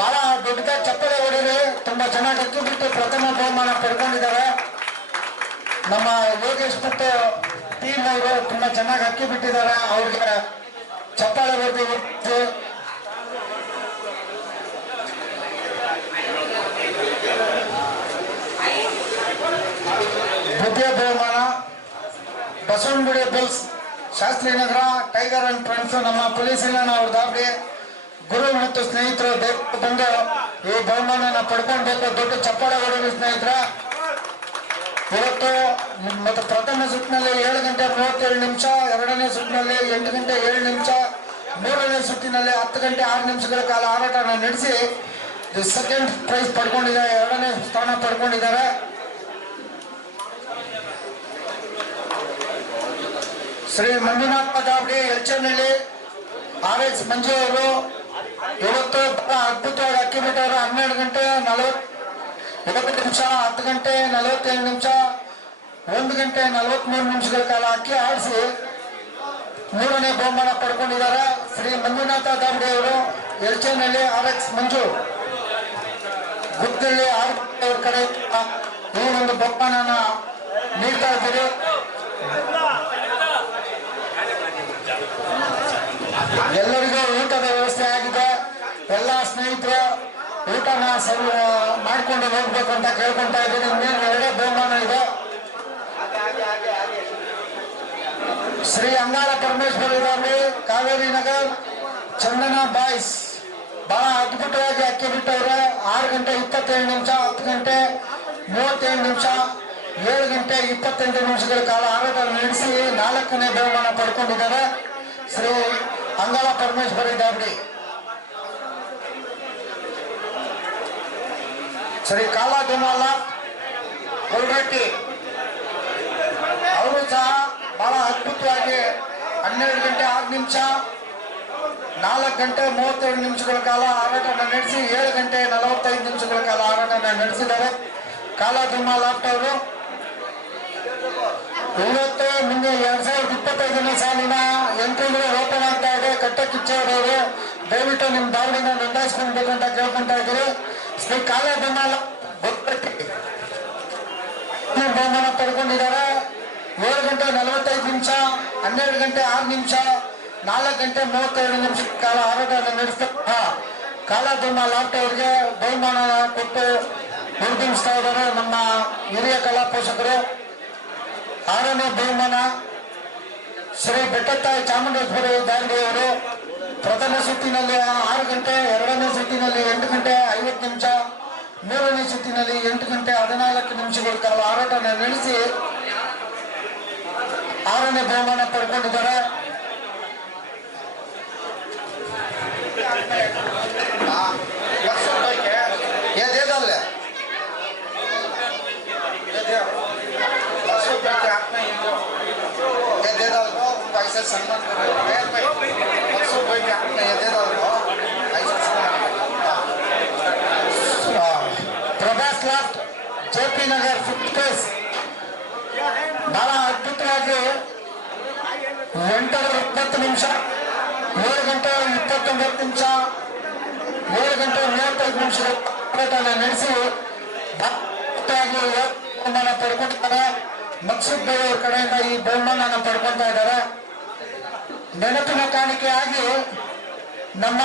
ಬಹಳ ದೊಡ್ಡದಾಗಿ ಚಪ್ಪಳೆ ಹೊಡೆದು ತುಂಬಾ ಚೆನ್ನಾಗಿ ಅಕ್ಕಿ ಬಿಟ್ಟು ಪ್ರಥಮ ಬಹುಮಾನ ಪಡ್ಕೊಂಡಿದ್ದಾರೆ. ನಮ್ಮ ಯೋಗೇಶ್ ಮತ್ತು ಟೀಮ್ ಅವರು ತುಂಬಾ ಚೆನ್ನಾಗಿ ಅಕ್ಕಿ ಬಿಟ್ಟಿದ್ದಾರೆ. ಅವ್ರಿಗೆ ಚಪ್ಪಾಳೆ ಹೊಡೆದು ಬುದ್ಧಿಯ ಬಹುಮಾನ Basavanagudi Bulls, Shastri Nagar, tiger and friends, ನಮ್ಮ ಪೊಲೀಸ್ ಇಲಾಖೆ ಅವ್ರ ದಾಬಿ ಗುರು ಮತ್ತು ಸ್ನೇಹಿತರು ದಯವಿಟ್ಟು ಬಂದು ಈ ಬಹುಮಾನ ಪಡ್ಕೊಳ್ಬೇಕು. ದೊಡ್ಡ ಚಪ್ಪಾಳೆ ಹೊಡೆದ ಸ್ನೇಹಿತರ. ಇವತ್ತು ಮತ್ತು ಪ್ರಥಮ ಸುತ್ತಿನಲ್ಲಿ 7 ಗಂಟೆ 37 ನಿಮಿಷ, ಎರಡನೇ ಸುತ್ತಿನಲ್ಲಿ 8 ಗಂಟೆ 7 ನಿಮಿಷ, ಮೂರನೇ ಸುತ್ತಿನಲ್ಲಿ 10 ಗಂಟೆ 6 ನಿಮಿಷಗಳ ಕಾಲ ಹಾರಾಟವನ್ನು ನಡೆಸಿ ಸೆಕೆಂಡ್ ಪ್ರೈಸ್ ಪಡ್ಕೊಂಡಿದ್ದಾರೆ, ಎರಡನೇ ಸ್ಥಾನ ಪಡ್ಕೊಂಡಿದ್ದಾರೆ. ಶ್ರೀ ಮಂಜುನಾಥ ದಾವಡಿ ಎಲ್ಚನಹಳ್ಳಿ, RS ಮಂಜು ಅವರು ಇವತ್ತು ಅದ್ಭುತವಾಗಿ ಅಕ್ಕಿ ಬಿಟ್ಟವರು. 12 ಗಂಟೆ 40 ನಿಮಿಷ, 10 ಗಂಟೆ 47 ನಿಮಿಷ, 1 ಗಂಟೆ 43 ನಿಮಿಷಗಳ ಕಾಲ ಅಕ್ಕಿ ಆಡಿಸಿ ಮೂರನೇ ಬಹುಮಾನ ಪಡ್ಕೊಂಡಿದ್ದಾರೆ. ಶ್ರೀ ಮಂಜುನಾಥ ದಾವಡಿ ಅವರು ಎಲ್ಚನಹಳ್ಳಿ, RX ಮಂಜು ಗುದ್ದಳ್ಳಿ ಅವ್ರ ಕಡೆ ಈ ಒಂದು ಬಹುಮಾನ ನೀಡ್ತಾ ಇದ್ದೀರಿ. ಎಲ್ಲರಿಗೂ ಊಟದ ವ್ಯವಸ್ಥೆ ಆಗಿದೆ. ಎಲ್ಲ ಸ್ನೇಹಿತರು ಊಟನ ಮಾಡ್ಕೊಂಡು ಹೋಗ್ಬೇಕು ಅಂತ ಕೇಳ್ಕೊಂತ ಇದ್ದೀನಿ. ಇನ್ನೇನು 2 ಬಹುಮಾನ ಇದೆ. ಶ್ರೀ ಅಂಗಾಳ ಪರಮೇಶ್ವರಿ ದಾವಡಿ, ಕಾವೇರಿ ನಗರ್, ಚಂದನ ಬಾಯ್ಸ್ ಬಹಳ ಅದ್ಭುತವಾಗಿ ಅಕ್ಕಿ ಬಿಟ್ಟವ್ರೆ. 6 ಗಂಟೆ 27 ನಿಮಿಷ, 10 ಗಂಟೆ 37 ನಿಮಿಷ, 7 ಗಂಟೆ 28 ನಿಮಿಷಗಳ ಕಾಲ ಹಾರಾಟ ನಡೆಸಿ 4ನೇ ಬಹುಮಾನ ಪಡ್ಕೊಂಡಿದ್ದಾರೆ. ಶ್ರೀ ಅಂಗಾಳ ಪರಮೇಶ್ವರಿ ದಾವಡಿ. ಶ್ರೀ ಕಾಲಾ ದುಮಾಲ ಕೊಲ್ರಟ್ಟಿ ಅವರು ಸಹ ಬಹಳ ಅದ್ಭುತವಾಗಿ 12 ಗಂಟೆ 6 ನಿಮಿಷ, 4 ಗಂಟೆ 32 ನಿಮಿಷಗಳ ಕಾಲ ಹಾರಾಟನ ನಡೆಸಿ 7 ಗಂಟೆ 45 ನಿಮಿಷಗಳ ಕಾಲ ಹಾರಾಟನ ನಡೆಸಿದ್ದಾರೆ. ಕಾಲಾ ದುಮಾಲ ಅವರು ಇವತ್ತು ಮುಂದೆ 2025ನೇ ಸಾಲಿನ ಎಂಟ್ರಿಗಳು ಓಪನ್ ಆಗ್ತಾ ಇದೆ. ಕಟ್ಟಕ್ಕಿಚ್ಚವರು ದಯವಿಟ್ಟು ನಿಮ್ಮ ದಾವಡಿನ ನೋಂದಾಯಿಸ್ಕೊಳ್ಬೇಕು ಅಂತ ಕೇಳ್ಕೊಂತ ಇದ್ದೀರಿ. ಶ್ರೀ ಕಾಲಾ ದುಮಾಲ ಬಹುಮಾನ ಪಡ್ಕೊಂಡಿದ್ದಾರೆ. 7 ಗಂಟೆ 45 ನಿಮಿಷ, 12 ಗಂಟೆ 6 ನಿಮಿಷ, 4 ಗಂಟೆ 32 ನಿಮಿಷ ಕಾಲ ಹಾರಾಟ ನಡೆಸ್ತಾ ಕಾಲಾ ದುಮಾಲ ಅವ್ರಿಗೆ ಬಹುಮಾನ ಕೊಟ್ಟು ಹುರಿದುಂಬಿಸ್ತಾ ಇದ್ದಾರೆ ನಮ್ಮ ಹಿರಿಯ ಕಲಾ ಪೋಷಕರು. 6ನೇ ಬಹುಮಾನ ಶ್ರೀ ಬೆಟ್ಟತ್ತಾಯಿ ಚಾಮುಂಡೇಶ್ವರಿ ದಾವಡಿ ಅವರು ಪ್ರಥಮ ಸುತ್ತಿನಲ್ಲಿ 6 ಗಂಟೆ, ಎರಡನೇ ಸುತ್ತಿನಲ್ಲಿ 8 ಗಂಟೆ 50 ನಿಮಿಷ, ಮೂರನೇ ಸುತ್ತಿನಲ್ಲಿ 8 ಗಂಟೆ 14 ನಿಮಿಷಗಳ ಕಾಲ ಹಾರಾಟನ ನಡೆಸಿ 6ನೇ ಬಹುಮಾನ ಪಡ್ಕೊಂಡಿದ್ದಾರೆ. Prabhas loft, JP Nagar, 5th phase ಬಹಳ ಅದ್ಭುತವಾಗಿ 8:20 ನಿಮಿಷ, 7 ಗಂಟೆ 29 ನಿಮಿಷ, 7 ಗಂಟೆ 35 ನಿಮಿಷಗಳ ಹೋರಾಟನ ನಡೆಸಿ ಬಹುಮಾನ ಪಡ್ಕೊಂಡಿದ್ದಾರೆ. ಮಕ್ಸೂದ್ ಬೈ ಅವ್ರ ಕಡೆಯಿಂದ ಈ ಬಹುಮಾನ ಪಡ್ಕೊಳ್ತಾ ಇದ್ದಾರೆ. ನೆನಪಿನ ಕಾಣಿಕೆಯಾಗಿ ನಮ್ಮ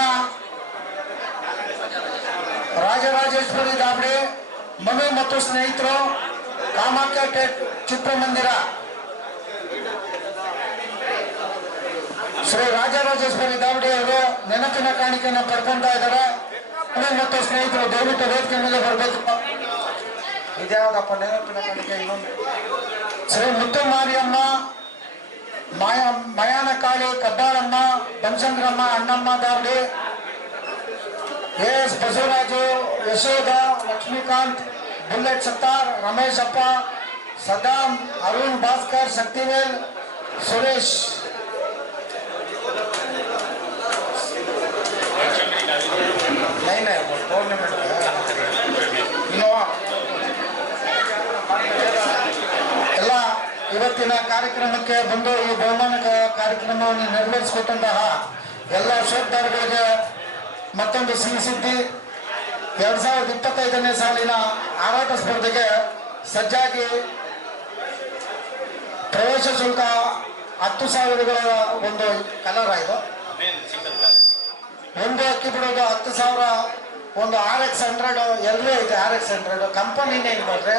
ರಾಜರಾಜೇಶ್ವರಿ ದಾವಡಿ, ಮನು ಮತ್ತು ಸ್ನೇಹಿತರು, ಕಾಮಾಖ್ಯ ಚಿತ್ರಮಂದಿರ, ಶ್ರೀ ರಾಜರಾಜೇಶ್ವರಿ ದಾವಡಿ ಅವರು ನೆನಪಿನ ಕಾಣಿಕೆಯನ್ನು ಪಡ್ಕೊಳ್ತಾ ಇದ್ದಾರೆ. ಮನು ಮತ್ತು ಸ್ನೇಹಿತರು ದಯವಿಟ್ಟು ವೇದಿಕೆ ಮೇಲೆ ಬರಬೇಕು. ಇದ್ಯಾವುದಪ್ಪ ನೆನಪಿನ ಕಾಣಿಕೆ? ಇನ್ನೊಂದು ಶ್ರೀ ಮುತ್ತು ಮಾರಿಯಮ್ಮ, ಮಯಾನಕಾಳಿ, ಕಬ್ಬಾಳಮ್ಮ, ಬನಶಂಕರಮ್ಮ, ಅಣ್ಣಮ್ಮ ದಾವಡಿ, AS ಬಸವರಾಜು, ಯಶೋಧ, ಲಕ್ಷ್ಮೀಕಾಂತ್, ಬುಲೆಟ್ ಸತ್ತಾರ್, ರಮೇಶಪ್ಪ, ಸದಾಂ, ಅರುಣ್ ಭಾಸ್ಕರ್, ಶಕ್ತಿವೇಲ್, ಸುರೇಶ್. ಎಲ್ಲ ಇವತ್ತಿನ ಕಾರ್ಯಕ್ರಮಕ್ಕೆ ಬಂದು ಈ ಬಹುಮಾನ ಕಾರ್ಯಕ್ರಮವನ್ನು ನೆರವೇರಿಸಿಕೊಟ್ಟಂತಹ ಎಲ್ಲ ಶ್ರೋತಾರುಗಳಿಗೆ ಮತ್ತೊಂದು ಸಿಹಿ ಸುದ್ದಿ. 2025ನೇ ಸಾಲಿನ ಹಾರಾಟ ಸ್ಪರ್ಧೆಗೆ ಸಜ್ಜಾಗಿ ಪ್ರವೇಶ ಶುಲ್ಕ 10,000 ಒಂದು ಕಲರ್ ಇದು. ಒಂದು ಅಕ್ಕಿ ಬಿಡೋದು 10,000. ಒಂದು RX100 ಎಲ್ಲರೂ ಐತೆ. RX100 ಕಂಪನಿನೇ ಇದು ನೋಡ್ರಿ,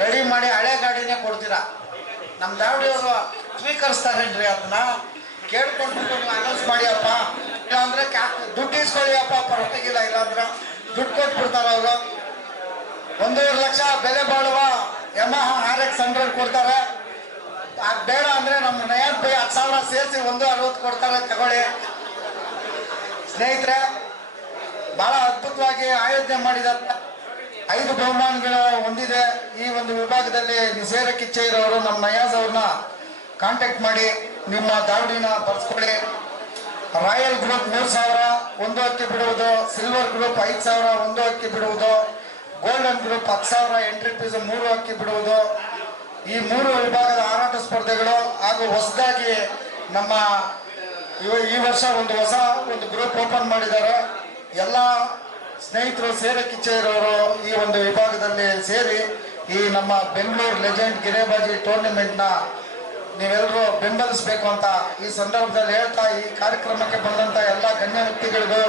ರೆಡಿ ಮಾಡಿ ಹಳೆ ಗಾಡಿನೇ ಕೊಡ್ತೀರಾ. ನಮ್ಮ ದಾವಡಿಯವರು ಸ್ವೀಕರಿಸ್ತಾರೇನ್ರಿ, ಅದನ್ನ ಕೇಳ್ಕೊಂಡ್ಬಿಟ್ಟು ನೀವು ಅನೌನ್ಸ್ ಮಾಡಿ ಅಪ್ಪ, ಇಲ್ಲಾಂದ್ರೆ ದುಡ್ಡು ಇಸ್ಕೊಳ್ಳಿ ಅಪ್ಪ, ಪರವಾಗಿಲ್ಲ, ಇಲ್ಲಾಂದ್ರೆ ದುಡ್ಡು ಕೊಟ್ಬಿಡ್ತಾರೆ ಅವರು. 1.5 ಲಕ್ಷ ಬೆಲೆ ಬಾಳುವ ಯಮಹ RX100 ಕೊಡ್ತಾರೆ. ಅದು ಬೇಡ ಅಂದ್ರೆ ನಮ್ಮ ನಯನ್ ಬೈ 10,000 ಸೇರಿಸಿ 160 ಕೊಡ್ತಾರೆ, ತಗೊಳ್ಳಿ. ಸ್ನೇಹಿತರೆ, ಬಹಳ ಅದ್ಭುತವಾಗಿ ಆಯೋಜನೆ ಮಾಡಿದ್ದಾರೆ. 5 ಬಹುಮಾನಗಳು ಹೊಂದಿದೆ. ಈ ಒಂದು ವಿಭಾಗದಲ್ಲಿ ನಿಸೇರ ಕಿಚ್ಚೆ ಇರೋರು ನಮ್ಮ ನಯಾಜ್ ಅವ್ರನ್ನ ಕಾಂಟ್ಯಾಕ್ಟ್ ಮಾಡಿ ನಿಮ್ಮ ದಾವಡಿನ ಬರ್ಸ್ಕೊಳ್ಳಿ. ರಾಯಲ್ ಗ್ರೂಪ್ 3,000 ಒಂದು ಅಕ್ಕಿ ಬಿಡುವುದು, ಸಿಲ್ವರ್ ಗ್ರೂಪ್ 5,000 ಒಂದು ಅಕ್ಕಿ ಬಿಡುವುದು, ಗೋಲ್ಡನ್ ಗ್ರೂಪ್ 10,000 ಎಂಟ್ರಿ ಫೀಸ್ 3 ಅಕ್ಕಿ ಬಿಡುವುದು. ಈ 3 ವಿಭಾಗದ ಹಾರಾಟ ಸ್ಪರ್ಧೆಗಳು ಹಾಗೂ ಹೊಸದಾಗಿ ನಮ್ಮ ಈ ವರ್ಷ ಒಂದು ಗ್ರೂಪ್ ಓಪನ್ ಮಾಡಿದ್ದಾರೆ. ಎಲ್ಲ ಸ್ನೇಹಿತರು ಸೇರ ಕಿಚ್ಚೆ ಇರೋರು ಈ ಒಂದು ವಿಭಾಗದಲ್ಲಿ ಸೇರಿ ಈ ನಮ್ಮ ಬೆಂಗಳೂರು ಲೆಜೆಂಡ್ ಗಿರೇಬಾಜಿ ಟೂರ್ನಿಮೆಂಟ್ನ ನೀವೆಲ್ಲರೂ ಬೆಂಬಲಿಸಬೇಕು ಅಂತ ಈ ಸಂದರ್ಭದಲ್ಲಿ ಹೇಳ್ತಾ, ಈ ಕಾರ್ಯಕ್ರಮಕ್ಕೆ ಬಂದಂಥ ಎಲ್ಲ ಗಣ್ಯ ವ್ಯಕ್ತಿಗಳಿಗೂ,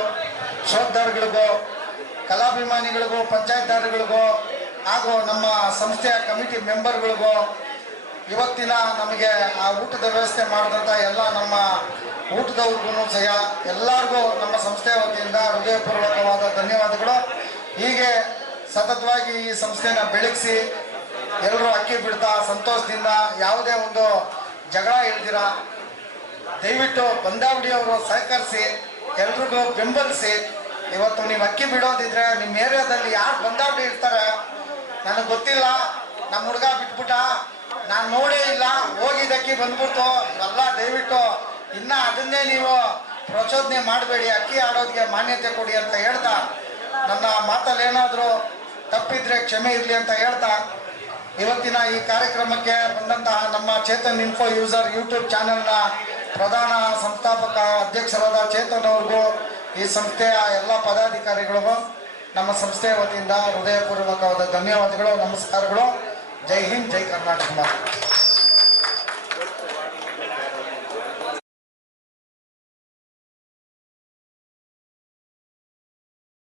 ಶೋಧದಾರಗಳಿಗೂ, ಕಲಾಭಿಮಾನಿಗಳಿಗೂ, ಪಂಚಾಯತ್ದಾರಗಳಿಗೂ ಹಾಗೂ ನಮ್ಮ ಸಂಸ್ಥೆಯ ಕಮಿಟಿ ಮೆಂಬರ್ಗಳಿಗೂ, ಇವತ್ತಿನ ನಮಗೆ ಆ ಊಟದ ವ್ಯವಸ್ಥೆ ಮಾಡಿದಂಥ ಎಲ್ಲ ನಮ್ಮ ಊಟದವ್ರಿಗೂ ಸಹ ಎಲ್ಲರಿಗೂ ನಮ್ಮ ಸಂಸ್ಥೆಯ ವತಿಯಿಂದ ಹೃದಯಪೂರ್ವಕವಾದ ಧನ್ಯವಾದಗಳು. ಹೀಗೆ ಸತತವಾಗಿ ಈ ಸಂಸ್ಥೆನ ಬೆಳಗಿಸಿ ಎಲ್ಲರೂ ಅಕ್ಕಿ ಬಿಡ್ತಾ ಸಂತೋಷದಿಂದ, ಯಾವುದೇ ಒಂದು ಜಗಳ ಇಲ್ದಿರ ದಯವಿಟ್ಟು ಬಂದಾವಡಿಯವರು ಸಹಕರಿಸಿ ಎಲ್ರಿಗೂ ಬೆಂಬಲಿಸಿ. ಇವತ್ತು ನೀವು ಅಕ್ಕಿ ಬಿಡೋದಿದ್ರೆ ನಿಮ್ಮ ಏರಿಯಾದಲ್ಲಿ ಯಾರು ಬಂದಾವಡಿ ಇರ್ತಾರೆ ನನಗೆ ಗೊತ್ತಿಲ್ಲ, ನಮ್ಮ ಹುಡುಗ ಬಿಟ್ಬಿಟ್ಟ, ನಾನು ನೋಡೇ ಇಲ್ಲ, ಹೋಗಿದ್ದಕ್ಕಿ ಬಂದ್ಬಿಡ್ತು ಎಲ್ಲ, ದಯವಿಟ್ಟು ಇನ್ನ ಅದನ್ನೇ ನೀವು ಪ್ರಚೋದನೆ ಮಾಡಬೇಡಿ, ಅಕ್ಕಿ ಆಡೋದಕ್ಕೆ ಮಾನ್ಯತೆ ಕೊಡಿ ಅಂತ ಹೇಳ್ತಾ, ನನ್ನ ಮಾತಲ್ಲಿ ಏನಾದರೂ ತಪ್ಪಿದ್ರೆ ಕ್ಷಮೆ ಇರಲಿ ಅಂತ ಹೇಳ್ತಾ, ಇವತ್ತಿನ ಈ ಕಾರ್ಯಕ್ರಮಕ್ಕೆ ಬಂದಂತಹ ನಮ್ಮ ಚೇತನ್ ಇನ್ಫೋ ಯೂಸರ್ ಯೂಟ್ಯೂಬ್ ಚಾನೆಲ್ನ ಪ್ರಧಾನ ಸಂಸ್ಥಾಪಕ ಅಧ್ಯಕ್ಷರಾದ ಚೇತನ್ ಅವ್ರಿಗೂ, ಈ ಸಂಸ್ಥೆಯ ಎಲ್ಲ ಪದಾಧಿಕಾರಿಗಳಿಗೂ ನಮ್ಮ ಸಂಸ್ಥೆಯ ವತಿಯಿಂದ ಹೃದಯಪೂರ್ವಕವಾದ ಧನ್ಯವಾದಗಳು, ನಮಸ್ಕಾರಗಳು. ಜೈ ಹಿಂದ್, ಜೈ ಕರ್ನಾಟಕ.